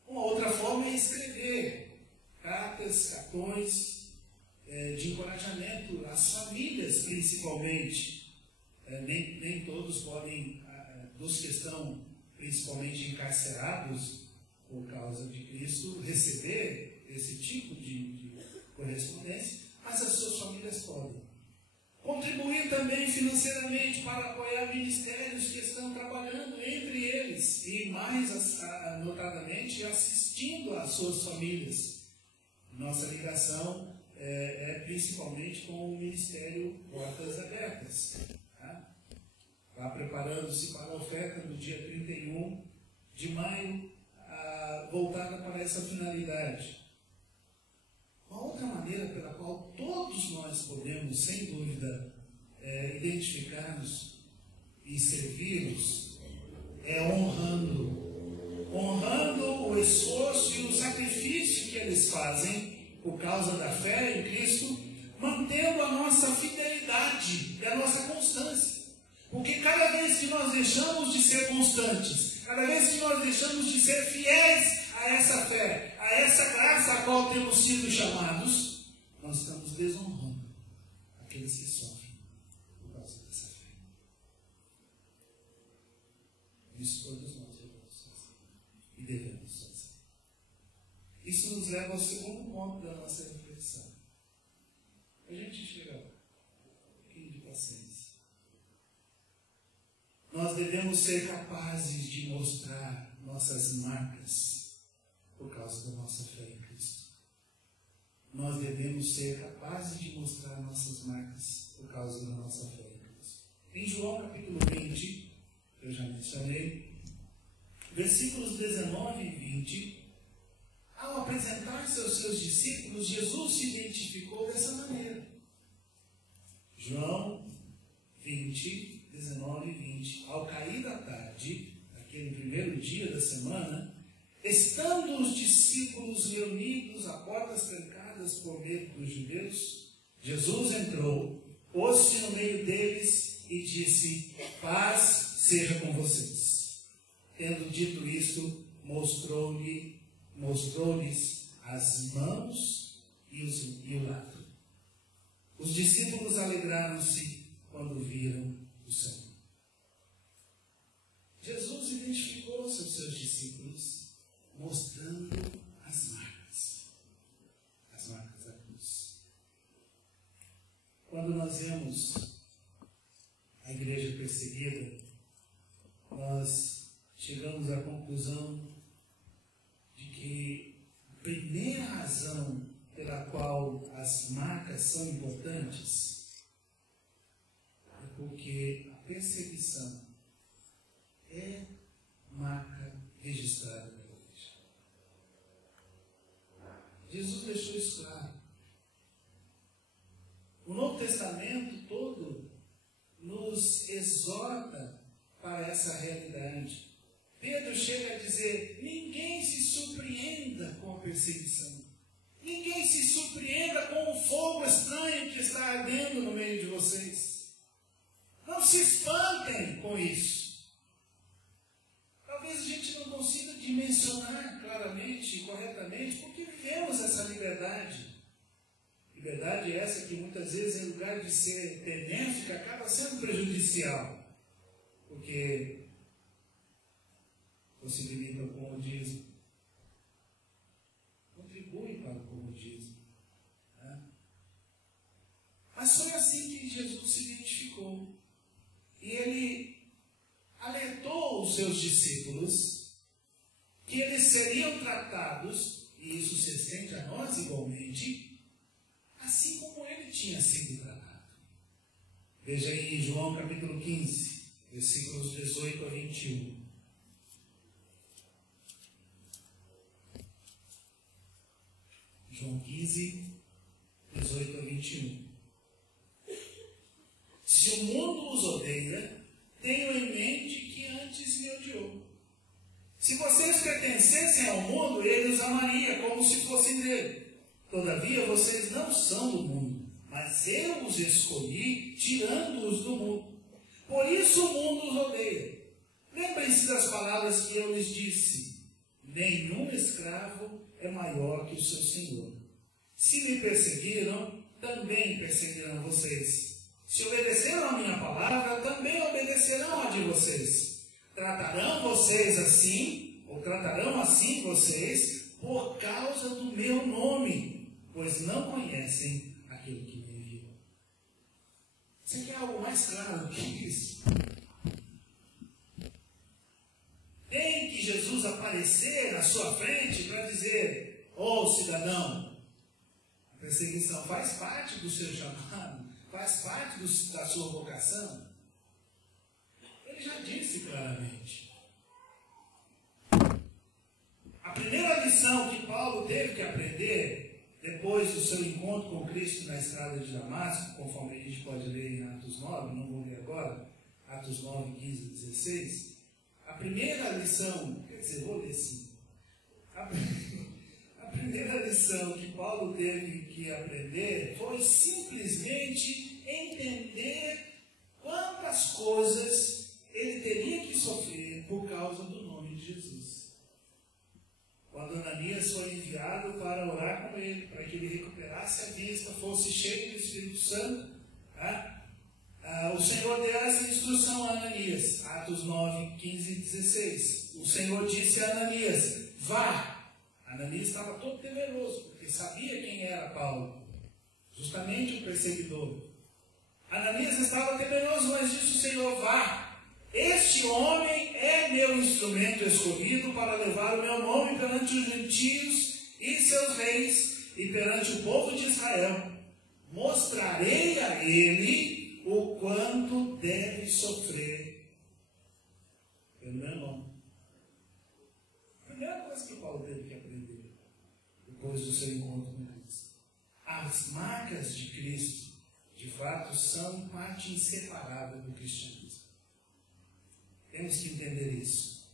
Uma outra forma é escrever cartões de encorajamento às famílias, principalmente. Nem todos podem, dos que estão principalmente encarcerados por causa de Cristo, receber esse tipo de correspondência, mas as suas famílias podem. Contribuir também financeiramente para apoiar ministérios que estão trabalhando entre eles e mais notadamente assistindo às suas famílias. Nossa ligação é principalmente com o Ministério Portas Abertas. Tá? Vá preparando-se para a oferta do dia 31 de maio, voltada para essa finalidade. Uma outra maneira pela qual todos nós podemos, sem dúvida, identificar-nos e servi-los é honrando o esforço e o sacrifício que eles fazem por causa da fé em Cristo, mantendo a nossa fidelidade e a nossa constância. Porque cada vez que nós deixamos de ser constantes, cada vez que nós deixamos de ser fiéis a essa fé, a essa graça a qual temos sido chamados, nós estamos desonrando aqueles que sofrem por causa dessa fé. Isso todos nós devemos fazer e devemos fazer. Isso nos leva ao segundo ponto da nossa reflexão. A gente chega lá, um pouquinho de paciência. Nós devemos ser capazes de mostrar nossas marcas por causa da nossa fé em Cristo. Nós devemos ser capazes de mostrar nossas marcas por causa da nossa fé em Cristo. Em João capítulo 20, eu já mencionei, versículos 19 e 20, ao apresentar-se aos seus discípulos, Jesus se identificou dessa maneira. João 20, 19 e 20. Ao cair da tarde, aquele primeiro dia da semana, estando os discípulos reunidos a portas trancadas por medo dos judeus, Jesus entrou, pôs-se no meio deles e disse: paz seja com vocês. Tendo dito isto, mostrou-lhes as mãos e o lado. Os discípulos alegraram-se quando viram o Senhor. Jesus identificou seus discípulos, mostrando as marcas da cruz. Quando nós vemos a igreja perseguida, nós chegamos à conclusão de que a primeira razão pela qual as marcas são importantes é porque a perseguição é marca registrada da igreja. Jesus deixou isso claro. O Novo Testamento todo nos exorta para essa realidade. Pedro chega a dizer: ninguém se surpreenda com a perseguição. Ninguém se surpreenda com o fogo estranho que está ardendo no meio de vocês. Não se espantem com isso. Talvez a gente não consiga dimensionar claramente e corretamente porque vivemos essa liberdade. Liberdade essa que muitas vezes, em lugar de ser benéfica, acaba sendo prejudicial. Porque possibilita o comodismo. Contribui para o comodismo. Né? Mas foi assim que Jesus se identificou. E ele alertou os seus discípulos que eles seriam tratados, e isso se estende a nós igualmente, assim como ele tinha sido tratado. Veja aí em João capítulo 15, versículos 18 a 21. João 15, 18 a 21. Se o mundo os odeia, tenham em mente que antes me odiou. Se vocês pertencessem ao mundo, ele os amaria como se fossem dele. Todavia, vocês não são do mundo, mas eu os escolhi, tirando-os do mundo. Por isso o mundo os odeia. Lembrem-se das palavras que eu lhes disse: nenhum escravo é maior que o seu senhor. Se me perseguiram, também perseguirão vocês. Se obedeceram a minha palavra, também obedecerão a de vocês. Tratarão vocês assim, ou tratarão assim vocês, por causa do meu nome, pois não conhecem aquele que me enviou. Você quer algo mais claro do que isso? Tem que Jesus aparecer na sua frente para dizer: ô cidadão, a perseguição faz parte do seu chamado, faz parte da sua vocação. Ele já disse claramente. A primeira lição que Paulo teve que aprender, depois do seu encontro com Cristo na estrada de Damasco, conforme a gente pode ler em Atos 9, não vou ler agora, Atos 9, 15 e 16, a primeira lição, quer dizer, vou ler sim, a primeira lição que Paulo teve que aprender foi simplesmente entender quantas coisas ele teria que sofrer por causa do nome de Jesus. Quando Ananias foi enviado para orar com ele, para que ele recuperasse a vista, fosse cheio do Espírito Santo, o Senhor deu essa instrução a Ananias, Atos 9, 15 e 16. O Senhor disse a Ananias: vá. Ananias estava todo temeroso, porque sabia quem era Paulo, justamente o perseguidor. Ananias estava temeroso, mas disse o Senhor: vá. Este homem é meu instrumento escolhido para levar o meu nome perante os gentios e seus reis e perante o povo de Israel. Mostrarei a ele o quanto deve sofrer pelo meu nome. A primeira coisa que Paulo teve que aprender depois do seu encontro com Cristo: as marcas de Cristo, de fato, são parte inseparável do cristianismo. Temos que entender isso.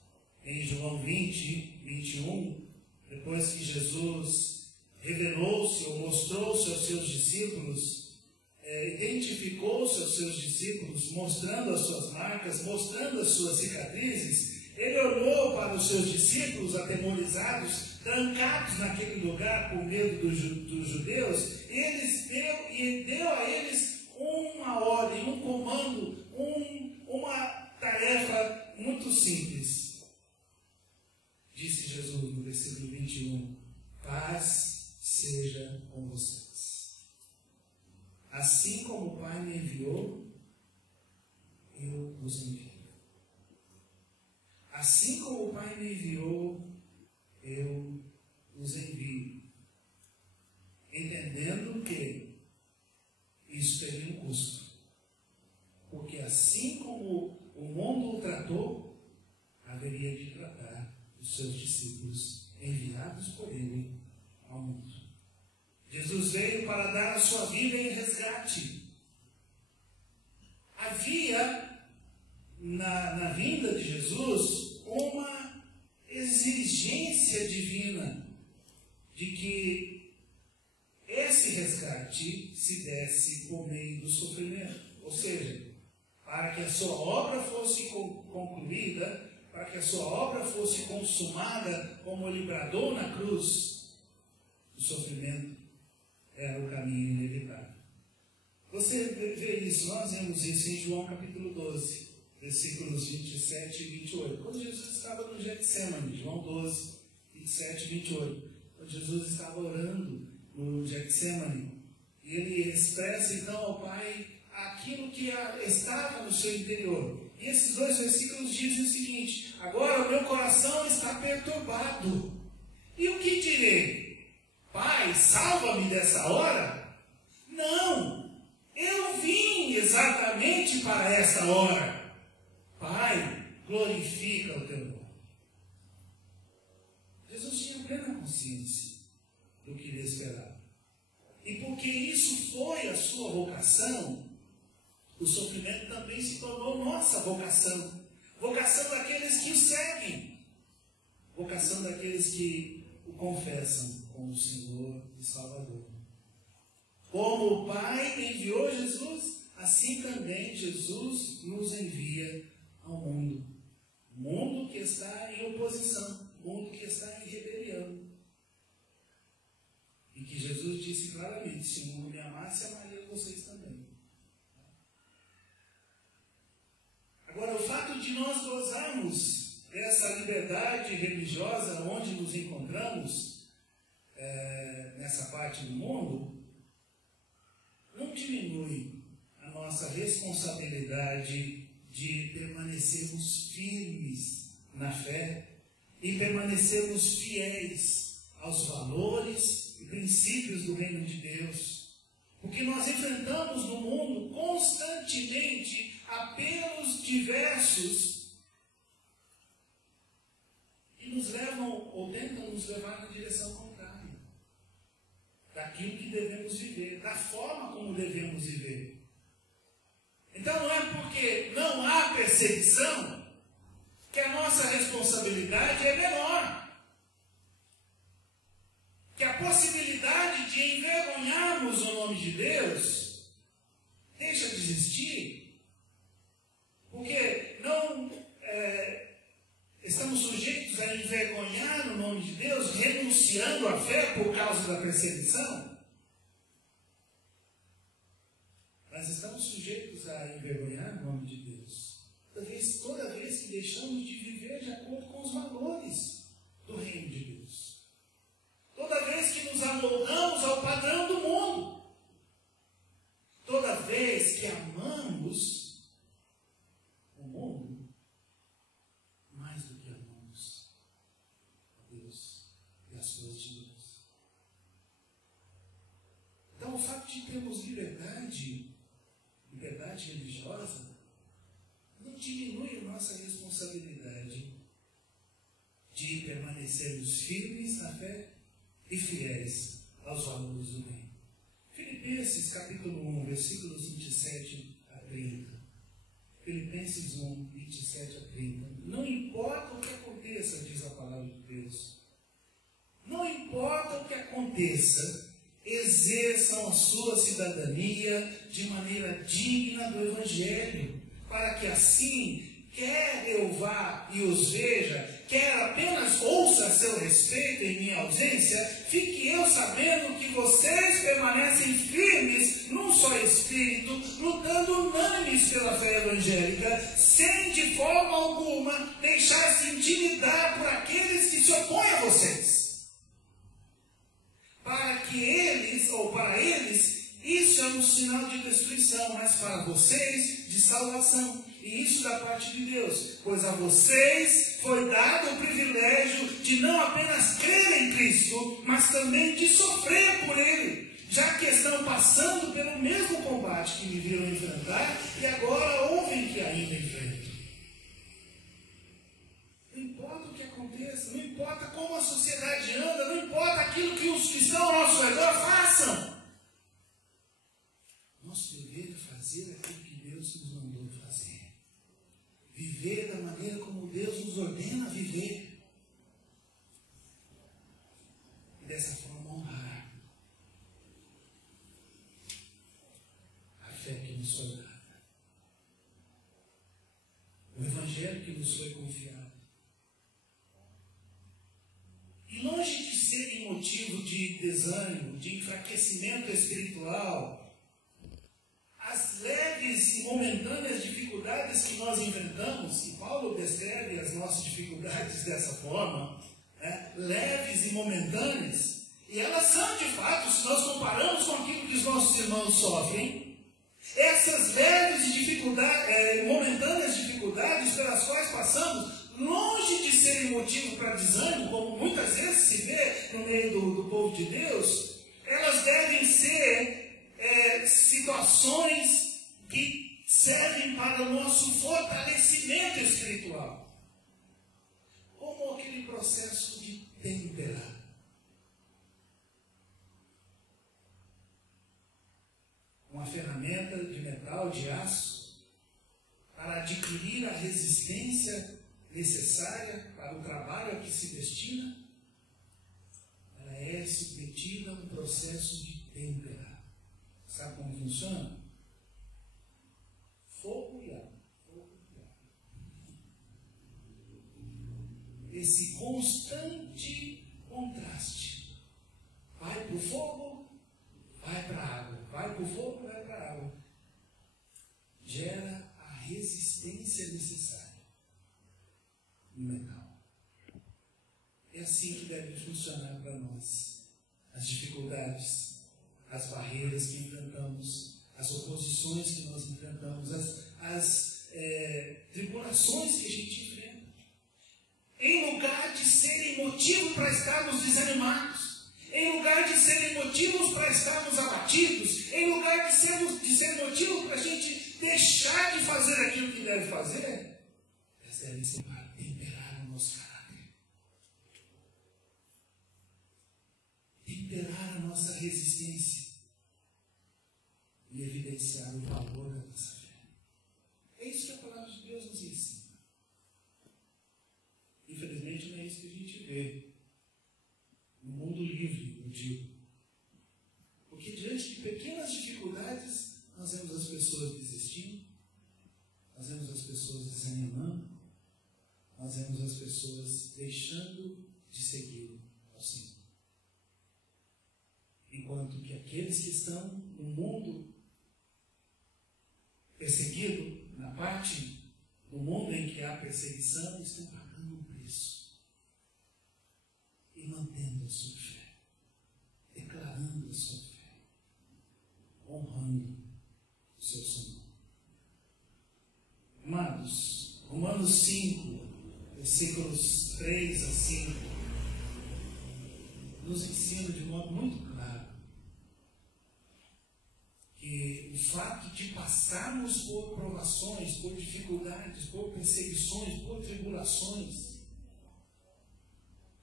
Em João 20, 21, depois que Jesus revelou-se ou mostrou-se aos seus discípulos, seus discípulos, mostrando as suas marcas, mostrando as suas cicatrizes, ele olhou para os seus discípulos atemorizados, trancados naquele lugar por medo dos judeus, e deu a eles uma ordem, um comando, uma tarefa muito simples. Disse Jesus no versículo 21, paz seja com vocês. Assim como o Pai me enviou, eu os envio. Assim como o Pai me enviou, eu os envio. Entendendo que isso teria um custo. Porque assim como o mundo o tratou, haveria de tratar os seus discípulos enviados por ele ao mundo. Jesus veio para dar a sua vida em resgate. Havia na vinda de Jesus uma exigência divina de que esse resgate se desse por meio do sofrimento. Ou seja, para que a sua obra fosse concluída, para que a sua obra fosse consumada como ele bradou na cruz, o sofrimento era o caminho inevitável. Você vê isso, nós vemos isso em João capítulo 12, versículos 27 e 28. Quando Jesus estava no Getsemane, João 12, 27 e 28. Quando Jesus estava orando no Getsemane, e ele expressa então ao Pai aquilo que estava no seu interior. E esses dois versículos dizem o seguinte: agora o meu coração está perturbado. E o que direi? Pai, salva-me dessa hora? Não! Eu vim exatamente para essa hora. Pai, glorifica o teu nome. Jesus tinha plena consciência do que lhe esperava. E porque isso foi a sua vocação, o sofrimento também se tornou nossa vocação. Vocação daqueles que o seguem. Vocação daqueles que o confessam como Senhor e Salvador. Como o Pai enviou Jesus, assim também Jesus nos envia ao mundo. Mundo que está em oposição, mundo que está em rebelião. E que Jesus disse claramente: se o mundo me amasse, amaria vocês também. Agora, o fato de nós gozarmos dessa liberdade religiosa onde nos encontramos, nessa parte do mundo, não diminui a nossa responsabilidade de permanecermos firmes na fé e permanecermos fiéis aos valores e princípios do reino de Deus. Porque nós enfrentamos no mundo constantemente apelos diversos que nos levam ou tentam nos levar na direção contrária daquilo que devemos viver, da forma como devemos viver. Então não é porque não há perseguição que a nossa responsabilidade é menor, que a possibilidade de envergonharmos o nome de Deus deixa de existir, porque não estamos sujeitos a envergonhar o nome de Deus, renunciando à fé por causa da perseguição. Mas estamos sujeitos a envergonhar o nome de Deus toda vez que deixamos de viver de acordo com os valores do reino de Deus. Toda vez que nos amoldamos ao padrão do mundo. Toda vez que amamos o mundo mais do que amamos a Deus e as coisas de Deus. Então, o fato de termos liberdade religiosa, não diminui a nossa responsabilidade de permanecermos firmes na fé e fiéis aos valores do reino. Filipenses capítulo 1, versículos 27 a 30. Filipenses 1, 27 a 30. Não importa o que aconteça, diz a palavra de Deus. Não importa o que aconteça, exerçam a sua cidadania de maneira digna do Evangelho, para que assim, quer eu vá e os veja, quer apenas ouça a seu respeito em minha ausência, fique eu sabendo que vocês permanecem firmes num só espírito, lutando unânimes pela fé evangélica, sem de forma alguma deixar-se intimidar por aqueles que se opõem a vocês. Para que eles, ou para eles, isso é um sinal de destruição, mas para vocês, de salvação. E isso da parte de Deus, pois a vocês foi dado o privilégio de não apenas crer em Cristo, mas também de sofrer por Ele, já que estão passando pelo mesmo combate que me viram enfrentar e agora ouvem que ainda enfrentam. Não importa o que aconteça, não importa como a sociedade anda, não importa aquilo que os que estão ao nosso redor façam. Nosso dever é fazer aquilo que Deus nos mandou fazer. Viver da maneira como Deus nos ordena a viver. E dessa forma honrar a fé que nos foi dada. O Evangelho que nos foi confiado. E longe de serem motivo de desânimo, de enfraquecimento espiritual, as leves e momentâneas dificuldades que nós enfrentamos, e Paulo descreve as nossas dificuldades dessa forma, né? Leves e momentâneas, e elas são de fato, se nós comparamos com aquilo que os nossos irmãos sofrem, essas leves e momentâneas dificuldades pelas quais passamos, longe de serem motivo para desânimo, como muitas vezes se vê no meio do povo de Deus, elas devem ser situações que servem para o nosso fortalecimento espiritual. Como aquele processo de temperar. Uma ferramenta de metal, de aço, para adquirir a resistência necessária para o trabalho a que se destina, ela é submetida a um processo de temperar. Sabe como funciona? Fogo e água. Esse constante contraste. Vai para o fogo, vai para a água. Vai para o fogo, vai para a água. Gera a resistência necessária no metal. É assim que deve funcionar para nós. As dificuldades, as barreiras que enfrentamos, as oposições que nós enfrentamos, as tribulações que a gente enfrenta. Em lugar de serem motivo para estarmos desanimados, em lugar de serem motivos para estarmos abatidos, em lugar de ser motivo para a gente deixar de fazer aquilo que deve fazer, elas devem ser para temperar o nosso caráter, temperar a nossa resistência e evidenciar o valor da nossa fé. É isso que a palavra de Deus nos ensina. Infelizmente não é isso que a gente vê no mundo livre, eu digo. Porque diante de pequenas dificuldades, nós vemos as pessoas desistindo, nós vemos as pessoas desanimando, nós vemos as pessoas deixando de seguir ao Senhor. Enquanto que aqueles que estão no mundo perseguido, na parte do mundo em que há perseguição, estão pagando um preço e mantendo a sua fé, declarando a sua fé, honrando o seu Senhor. Amados, Romanos 5, versículos 3 a 5, nos ensina de modo muito claro que o fato de passarmos por provações, por dificuldades, por perseguições, por tribulações,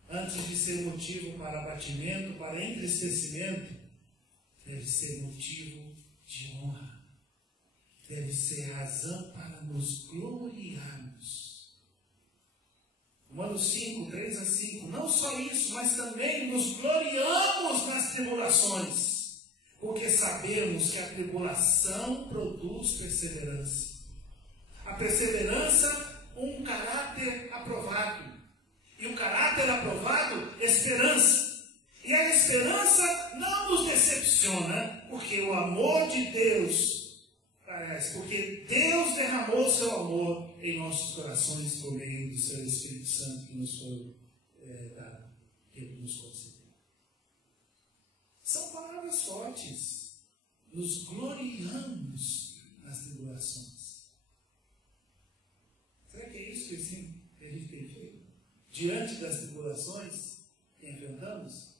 antes de ser motivo para abatimento, para entristecimento, deve ser motivo de honra, deve ser razão para nos gloriarmos. Romanos 5, 3 a 5, não só isso, mas também nos gloriamos nas tribulações, Porque sabemos que a tribulação produz perseverança. A perseverança, um caráter aprovado. E o caráter aprovado, esperança. E a esperança não nos decepciona, porque o amor de Deus parece, porque Deus derramou seu amor em nossos corações por meio do seu Espírito Santo que nos foi dado, que Ele nos concedeu. São palavras fortes. Nos gloriamos nas tribulações. Será que é isso que a gente tem feito? Diante das tribulações que enfrentamos,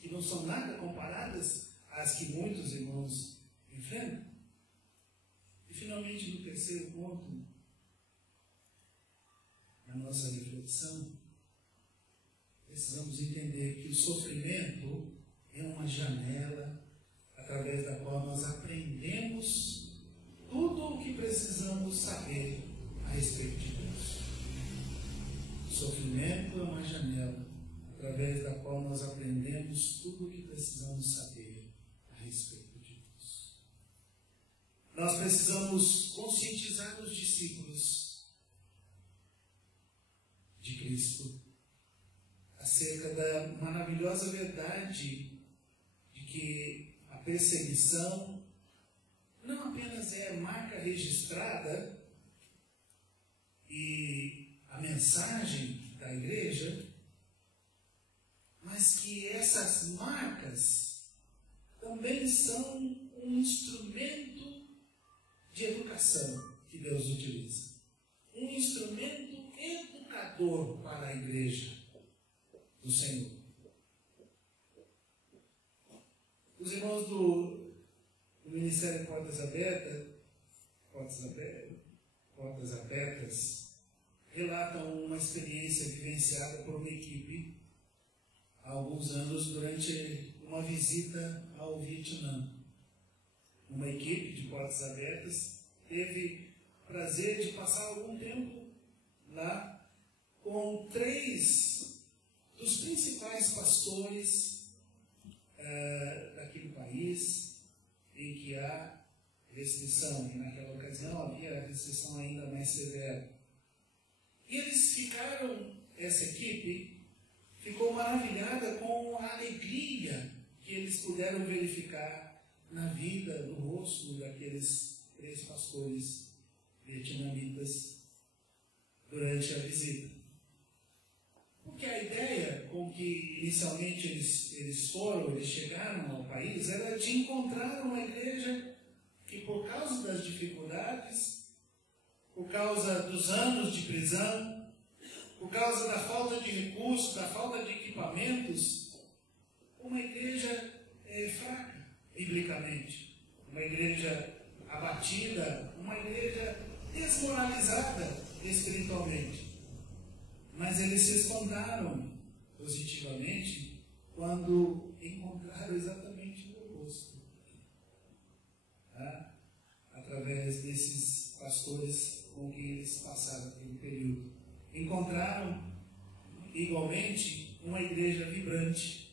que não são nada comparadas às que muitos irmãos enfrentam. E finalmente, no terceiro ponto, na nossa reflexão, precisamos entender que o sofrimento é uma janela através da qual nós aprendemos tudo o que precisamos saber a respeito de Deus. O sofrimento é uma janela através da qual nós aprendemos tudo o que precisamos saber a respeito de Deus. Nós precisamos conscientizar os discípulos de Cristo acerca da maravilhosa verdade de que a perseguição não apenas é a marca registrada e a mensagem da igreja, mas que essas marcas também são um instrumento de educação que Deus utiliza. Um instrumento educador para a igreja do Senhor. Os irmãos do Ministério Portas Abertas, relatam uma experiência vivenciada por uma equipe há alguns anos durante uma visita ao Vietnã. Uma equipe de Portas Abertas teve o prazer de passar algum tempo lá com 3 dos principais pastores daquele país em que há restrição, e naquela ocasião havia restrição ainda mais severa. E eles essa equipe ficou maravilhada com a alegria que eles puderam verificar na vida, no rosto daqueles 3 pastores vietnamitas durante a visita. Porque a ideia com que inicialmente eles chegaram ao país, era de encontrar uma igreja que, por causa das dificuldades, por causa dos anos de prisão, por causa da falta de recursos, da falta de equipamentos, uma igreja fraca, biblicamente, uma igreja abatida, uma igreja desmoralizada espiritualmente. Mas eles responderam positivamente quando encontraram exatamente o oposto. Através desses pastores com quem eles passaram aquele período. Encontraram igualmente uma igreja vibrante,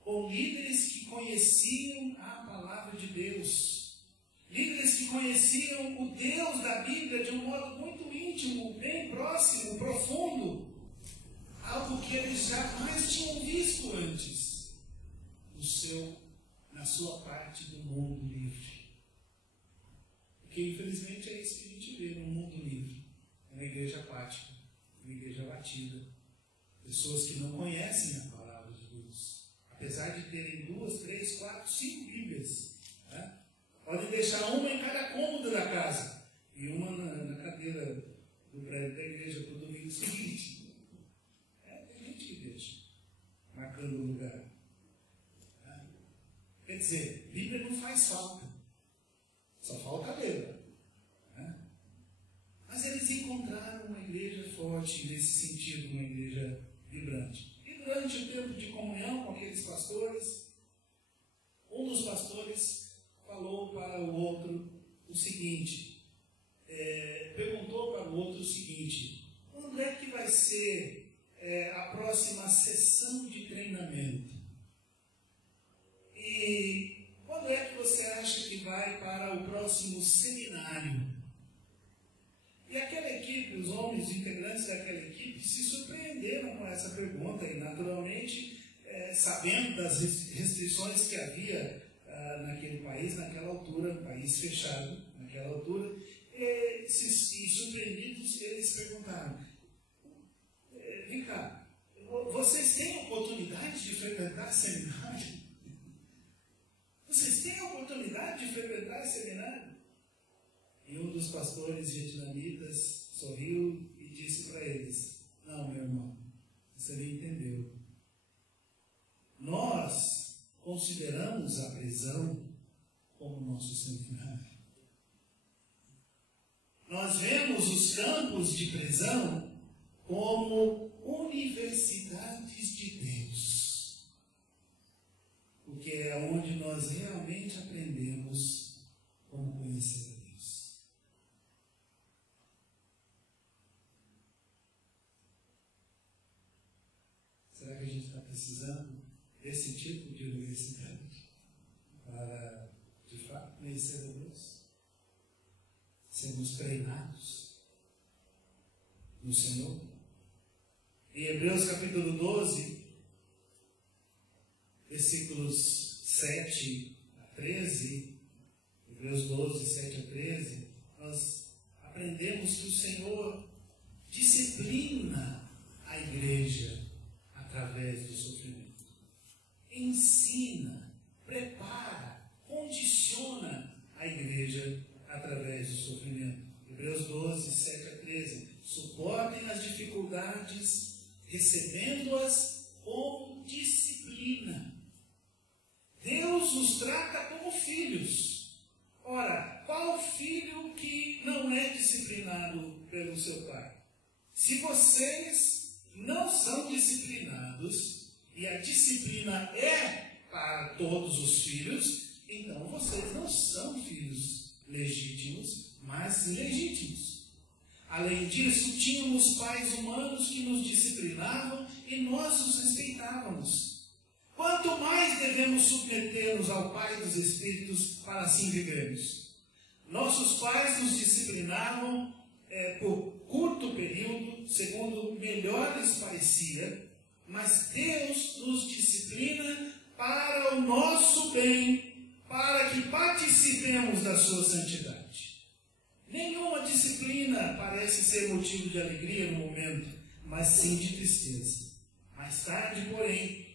com líderes que conheciam a palavra de Deus, líderes que conheciam o Deus da Bíblia de um modo muito íntimo, bem próximo, profundo, algo que eles jamais tinham visto antes na sua parte do mundo livre. Porque infelizmente é isso que a gente vê no mundo livre, uma igreja apática, uma igreja abatida, pessoas que não conhecem a palavra de Deus, apesar de terem 2, 3, 4, 5 Bíblias, né? Podem deixar uma em cada cômodo da casa e uma na cadeira do prédio da igreja para o domingo seguinte. Tem gente que deixa, marcando o lugar. Quer dizer, Bíblia não faz falta, só falta ler. Mas eles encontraram uma igreja forte nesse sentido, uma igreja vibrante. E durante o tempo de comunhão com aqueles pastores, um dos pastores falou para o outro o seguinte, perguntou para o outro o seguinte: quando é que vai ser a próxima sessão de treinamento? E sabendo das restrições que havia naquele país, naquela altura, um país fechado, naquela altura, e surpreendidos, eles perguntaram, vem cá, vocês têm oportunidade de frequentar seminário? Vocês têm oportunidade de frequentar seminário? E um dos pastores vietnamitas sorriu e disse para eles, não, meu irmão, você não entendeu. Nós consideramos a prisão como nosso seminário. Nós vemos os campos de prisão como universidades de Deus. Porque é onde nós realmente aprendemos como conhecer a Deus. Será que a gente está precisando desse tipo de universidade para, de fato, conhecer a Deus? Sermos treinados no Senhor? Em Hebreus capítulo 12, versículos 7 a 13, Hebreus 12, 7 a 13, nós aprendemos que o Senhor disciplina a igreja através do sofrimento. Ensina, prepara, condiciona a igreja através do sofrimento. Hebreus 12, 7 a 13. Suportem as dificuldades, recebendo-as como disciplina. Deus nos trata como filhos. Ora, qual filho que não é disciplinado pelo seu pai? Se vocês não são disciplinados, e a disciplina é para todos os filhos, então vocês não são filhos legítimos, mas ilegítimos. Além disso, tínhamos pais humanos que nos disciplinavam e nós os respeitávamos. Quanto mais devemos submeter-nos ao Pai dos Espíritos para assim vivermos? Nossos pais nos disciplinavam por curto período, segundo melhor lhes parecia, mas Deus nos disciplina para o nosso bem, para que participemos da sua santidade. Nenhuma disciplina parece ser motivo de alegria no momento, mas sim de tristeza. Mais tarde, porém,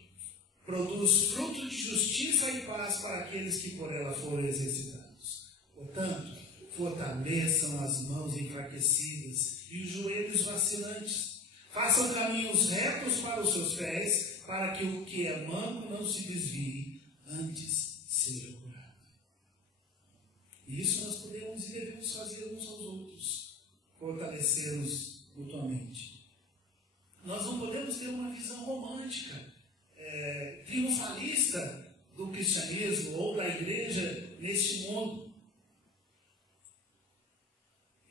produz fruto de justiça e paz para aqueles que por ela foram exercitados. Portanto, fortaleçam as mãos enfraquecidas e os joelhos vacilantes. Façam caminhos retos para os seus pés, para que o que é manco não se desvie, antes seja curado. E isso nós podemos e devemos fazer uns aos outros, fortalecer-nos mutuamente. Nós não podemos ter uma visão romântica, triunfalista do cristianismo ou da igreja neste mundo.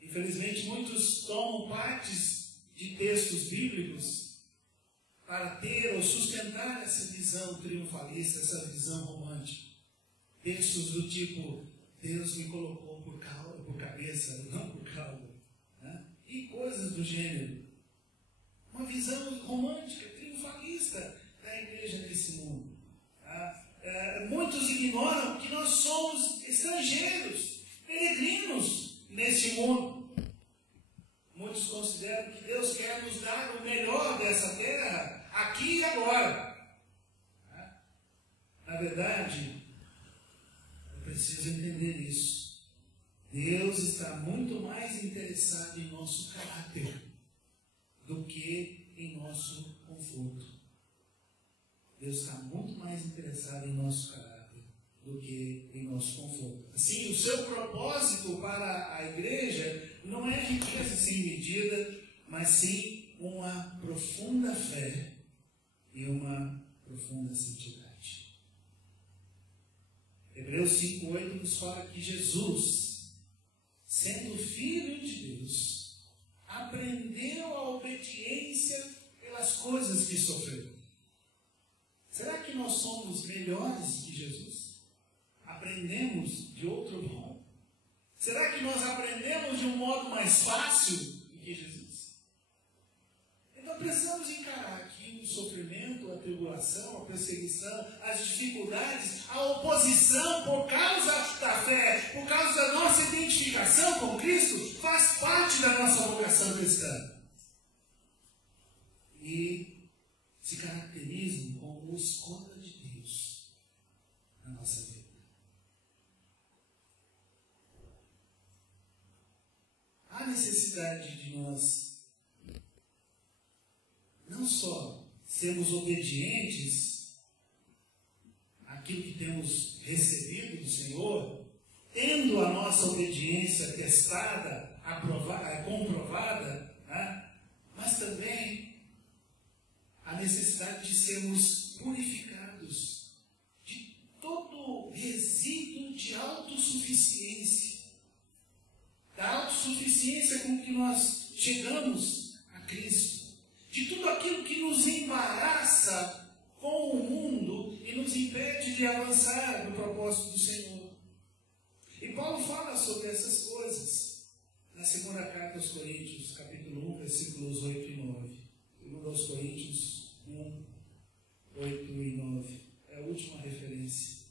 Infelizmente, muitos tomam partes de textos bíblicos para ter ou sustentar essa visão triunfalista, essa visão romântica. Textos do tipo, Deus me colocou por cabeça, não por cauda, né? E coisas do gênero. Uma visão romântica, triunfalista da igreja nesse mundo. Muitos ignoram que nós somos estrangeiros, peregrinos neste mundo. Muitos consideram que Deus quer nos dar o melhor dessa terra, aqui e agora. Na verdade, eu preciso entender isso. Deus está muito mais interessado em nosso caráter do que em nosso conforto. Deus está muito mais interessado em nosso caráter do que em nosso conforto. Assim, o seu propósito para a igreja não é riqueza sem medida, mas sim uma profunda fé e uma profunda santidade. Hebreus 5:8 nos fala que Jesus, sendo Filho de Deus, aprendeu a obediência pelas coisas que sofreu. Será que nós somos melhores que Jesus? Aprendemos de outro modo? Será que nós aprendemos de um modo mais fácil do que Jesus? Então precisamos encarar que o sofrimento, a tribulação, a perseguição, as dificuldades, a oposição por causa da fé, por causa da nossa identificação com Cristo, faz parte da nossa vocação cristã. E se caracterizam como escolha de Deus na nossa vida. Há necessidade de nós não só sermos obedientes àquilo que temos recebido do Senhor, tendo a nossa obediência testada, comprovada, né? Mas também a necessidade de sermos purificados de todo resíduo de autossuficiência, da autossuficiência com que nós chegamos a Cristo, de tudo aquilo que nos embaraça com o mundo e nos impede de avançar no propósito do Senhor. E Paulo fala sobre essas coisas na segunda carta aos Coríntios, capítulo 1, versículos 8 e 9. Segunda aos Coríntios 1, 8 e 9. É a última referência.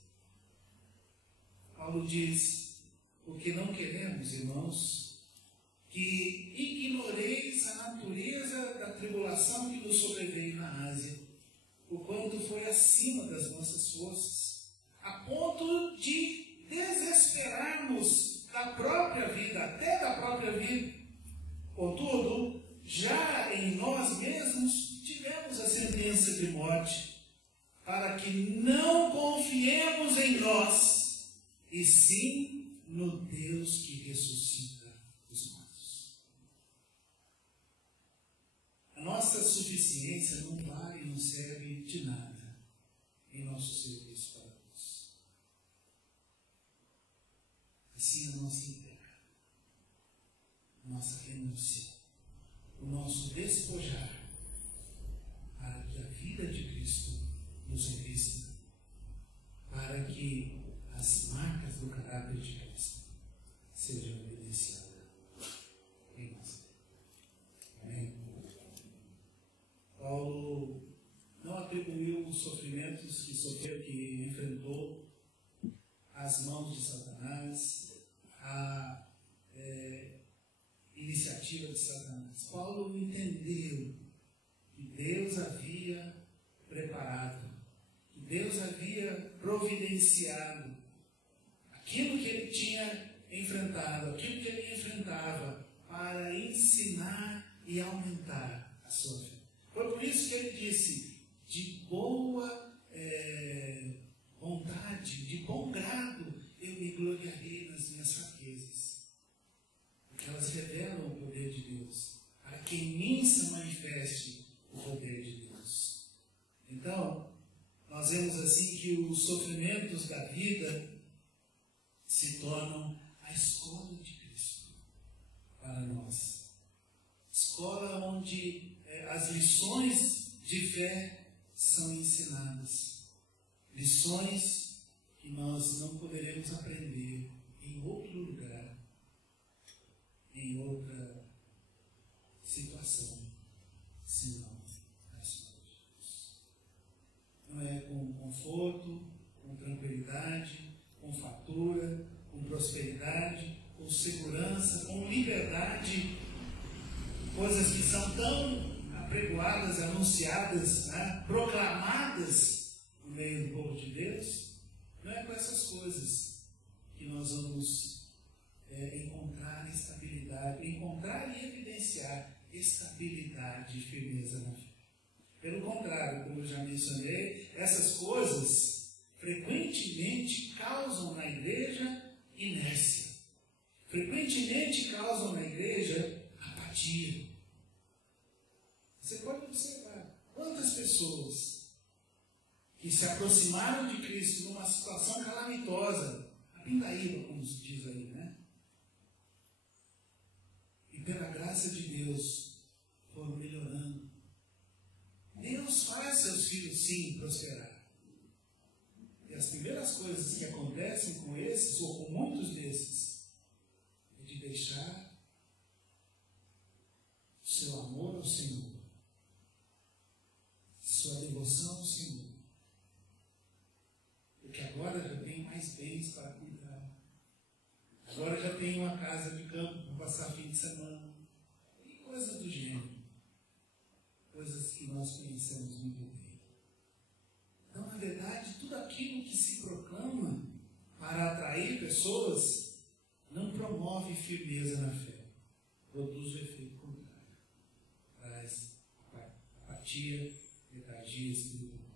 Paulo diz: porque não queremos, irmãos, que ignoreis a natureza da tribulação que nos sobreveio na Ásia, porquanto foi acima das nossas forças, a ponto de desesperarmos da própria vida, até da própria vida. Contudo, já em nós mesmos tivemos a sentença de morte, para que não confiemos em nós, e sim no Deus que ressuscita os mortos. A nossa suficiência não vale e não serve de nada em nosso serviço para Deus. Assim a nossa entrega, a nossa renúncia, o nosso despojar, para que a vida de Cristo nos revista, para que as marcas do caráter de Cristo sejam evidenciadas em nós. Amém? Paulo não atribuiu os sofrimentos que sofreu, que enfrentou, às mãos de Satanás, à iniciativa de Satanás. Paulo entendeu que Deus havia preparado, que Deus havia providenciado aquilo que ele tinha enfrentado, aquilo que ele enfrentava, para ensinar e aumentar a sua fé. Foi por isso que ele disse: de boa vontade, de bom grado, eu me gloriarei nas minhas fraquezas, porque elas revelam o poder de Deus, para que em mim se manifeste o poder de Deus. Então, nós vemos assim que os sofrimentos da vida se tornam a escola de Cristo para nós. Escola onde as lições de fé são ensinadas. Lições que nós não poderemos aprender em outro lugar, em outra situação, senão na escola de Deus. Não é com conforto, com tranquilidade, com fartura, com prosperidade, com segurança, com liberdade, coisas que são tão apregoadas, anunciadas, né, proclamadas no meio do povo de Deus. Não é com essas coisas que nós vamos encontrar estabilidade, encontrar e evidenciar estabilidade e firmeza na fé. Pelo contrário, como eu já mencionei, essas coisas frequentemente causam na igreja inércia. Frequentemente causam na igreja apatia. Você pode observar quantas pessoas que se aproximaram de Cristo numa situação calamitosa, a pindaíba, como se diz aí, né? E pela graça de Deus foram melhorando. Deus faz seus filhos sim prosperar. E as primeiras coisas que acontecem com esses, ou com muitos desses, é de deixar seu amor ao Senhor, sua devoção ao Senhor. Porque agora já tenho mais bens para cuidar. Agora já tenho uma casa de campo para passar fim de semana. E coisas do gênero. Coisas que nós conhecemos muito bem. Então, na verdade, tudo aquilo que se proclama para atrair pessoas não promove firmeza na fé. Produz o efeito contrário. Traz apatia, letargia espiritual.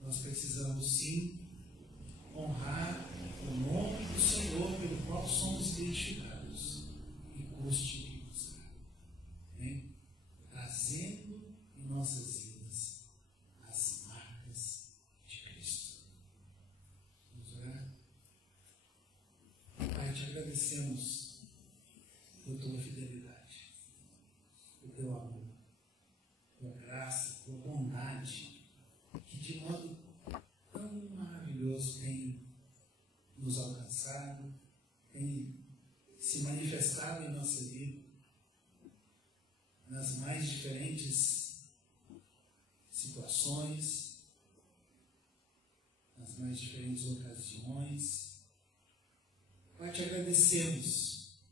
Nós precisamos, sim, honrar o nome do Senhor pelo qual somos identificados. E custe o que custar. Trazendo em nossas vidas as marcas de Cristo. Vamos orar? Pai, te agradecemos por tua fidelidade, por teu amor, tua graça, tua bondade, que de modo tão maravilhoso tem nos alcançado, tem se manifestado em nossa vida, nas mais diferentes situações, nas mais diferentes ocasiões. Pai, te agradecemos,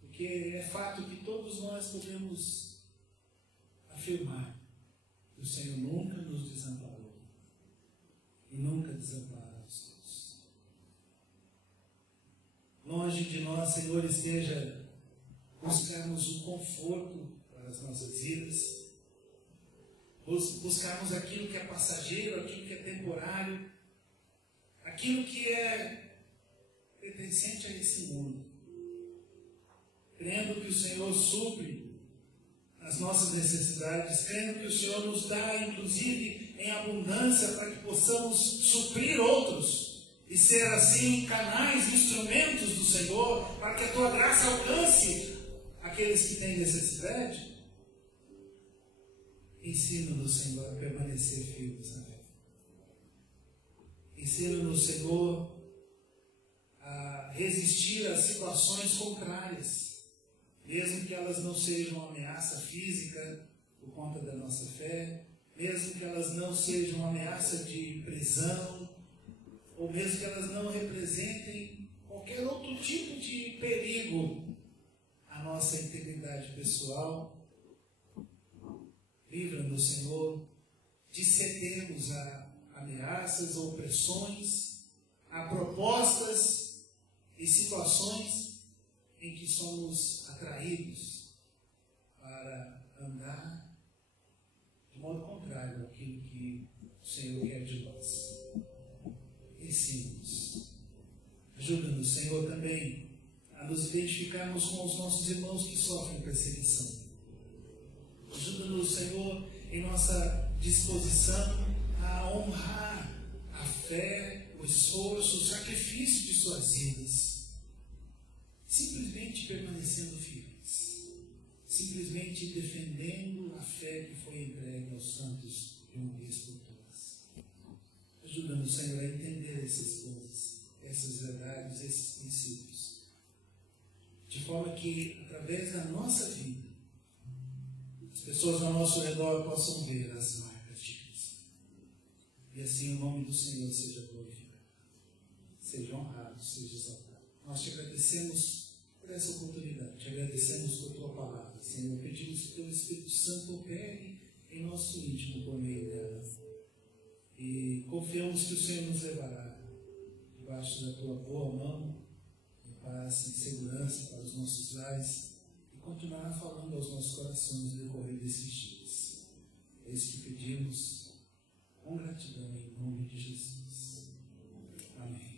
porque é fato que todos nós podemos afirmar que o Senhor nunca nos desamparou e nunca desamparará os teus. Longe de nós, Senhor, esteja buscarmos o conforto para as nossas vidas, buscarmos aquilo que é passageiro, aquilo que é temporário, aquilo que é pertencente a esse mundo, crendo que o Senhor supre as nossas necessidades, crendo que o Senhor nos dá, inclusive, em abundância, para que possamos suprir outros e ser assim canais, instrumentos do Senhor, para que a tua graça alcance aqueles que têm necessidade. Ensina-nos, Senhor, a permanecer firmes na fé. Ensina-nos, Senhor, a resistir às situações contrárias, mesmo que elas não sejam uma ameaça física por conta da nossa fé, mesmo que elas não sejam uma ameaça de prisão, ou mesmo que elas não representem qualquer outro tipo de perigo à nossa integridade pessoal. Livra-nos, Senhor, de cedermos a ameaças ou pressões, a propostas e situações em que somos atraídos para andar de modo contrário àquilo que o Senhor quer de nós. Ensina-nos. Ajuda-nos, Senhor, também a nos identificarmos com os nossos irmãos que sofrem perseguição. Ajuda-nos, Senhor, em nossa disposição a honrar a fé, o esforço, o sacrifício de suas vidas, simplesmente permanecendo firmes, simplesmente defendendo a fé que foi entregue aos santos de uma vez por todas. Ajuda-nos, Senhor, a entender essas coisas, essas verdades, esses princípios, de forma que, através da nossa vida, as pessoas ao nosso redor possam ver as marcas de Cristo. E assim o nome do Senhor seja glorificado, seja honrado, seja exaltado. Nós te agradecemos por essa oportunidade, te agradecemos por tua palavra, Senhor. Pedimos que o teu Espírito Santo opere em nosso íntimo por meio dela. E confiamos que o Senhor nos levará debaixo da tua boa mão, em paz, em segurança para os nossos lares, e continuará falando aos nossos corações no decorrer desses dias. É isso que pedimos com gratidão em nome de Jesus. Amém.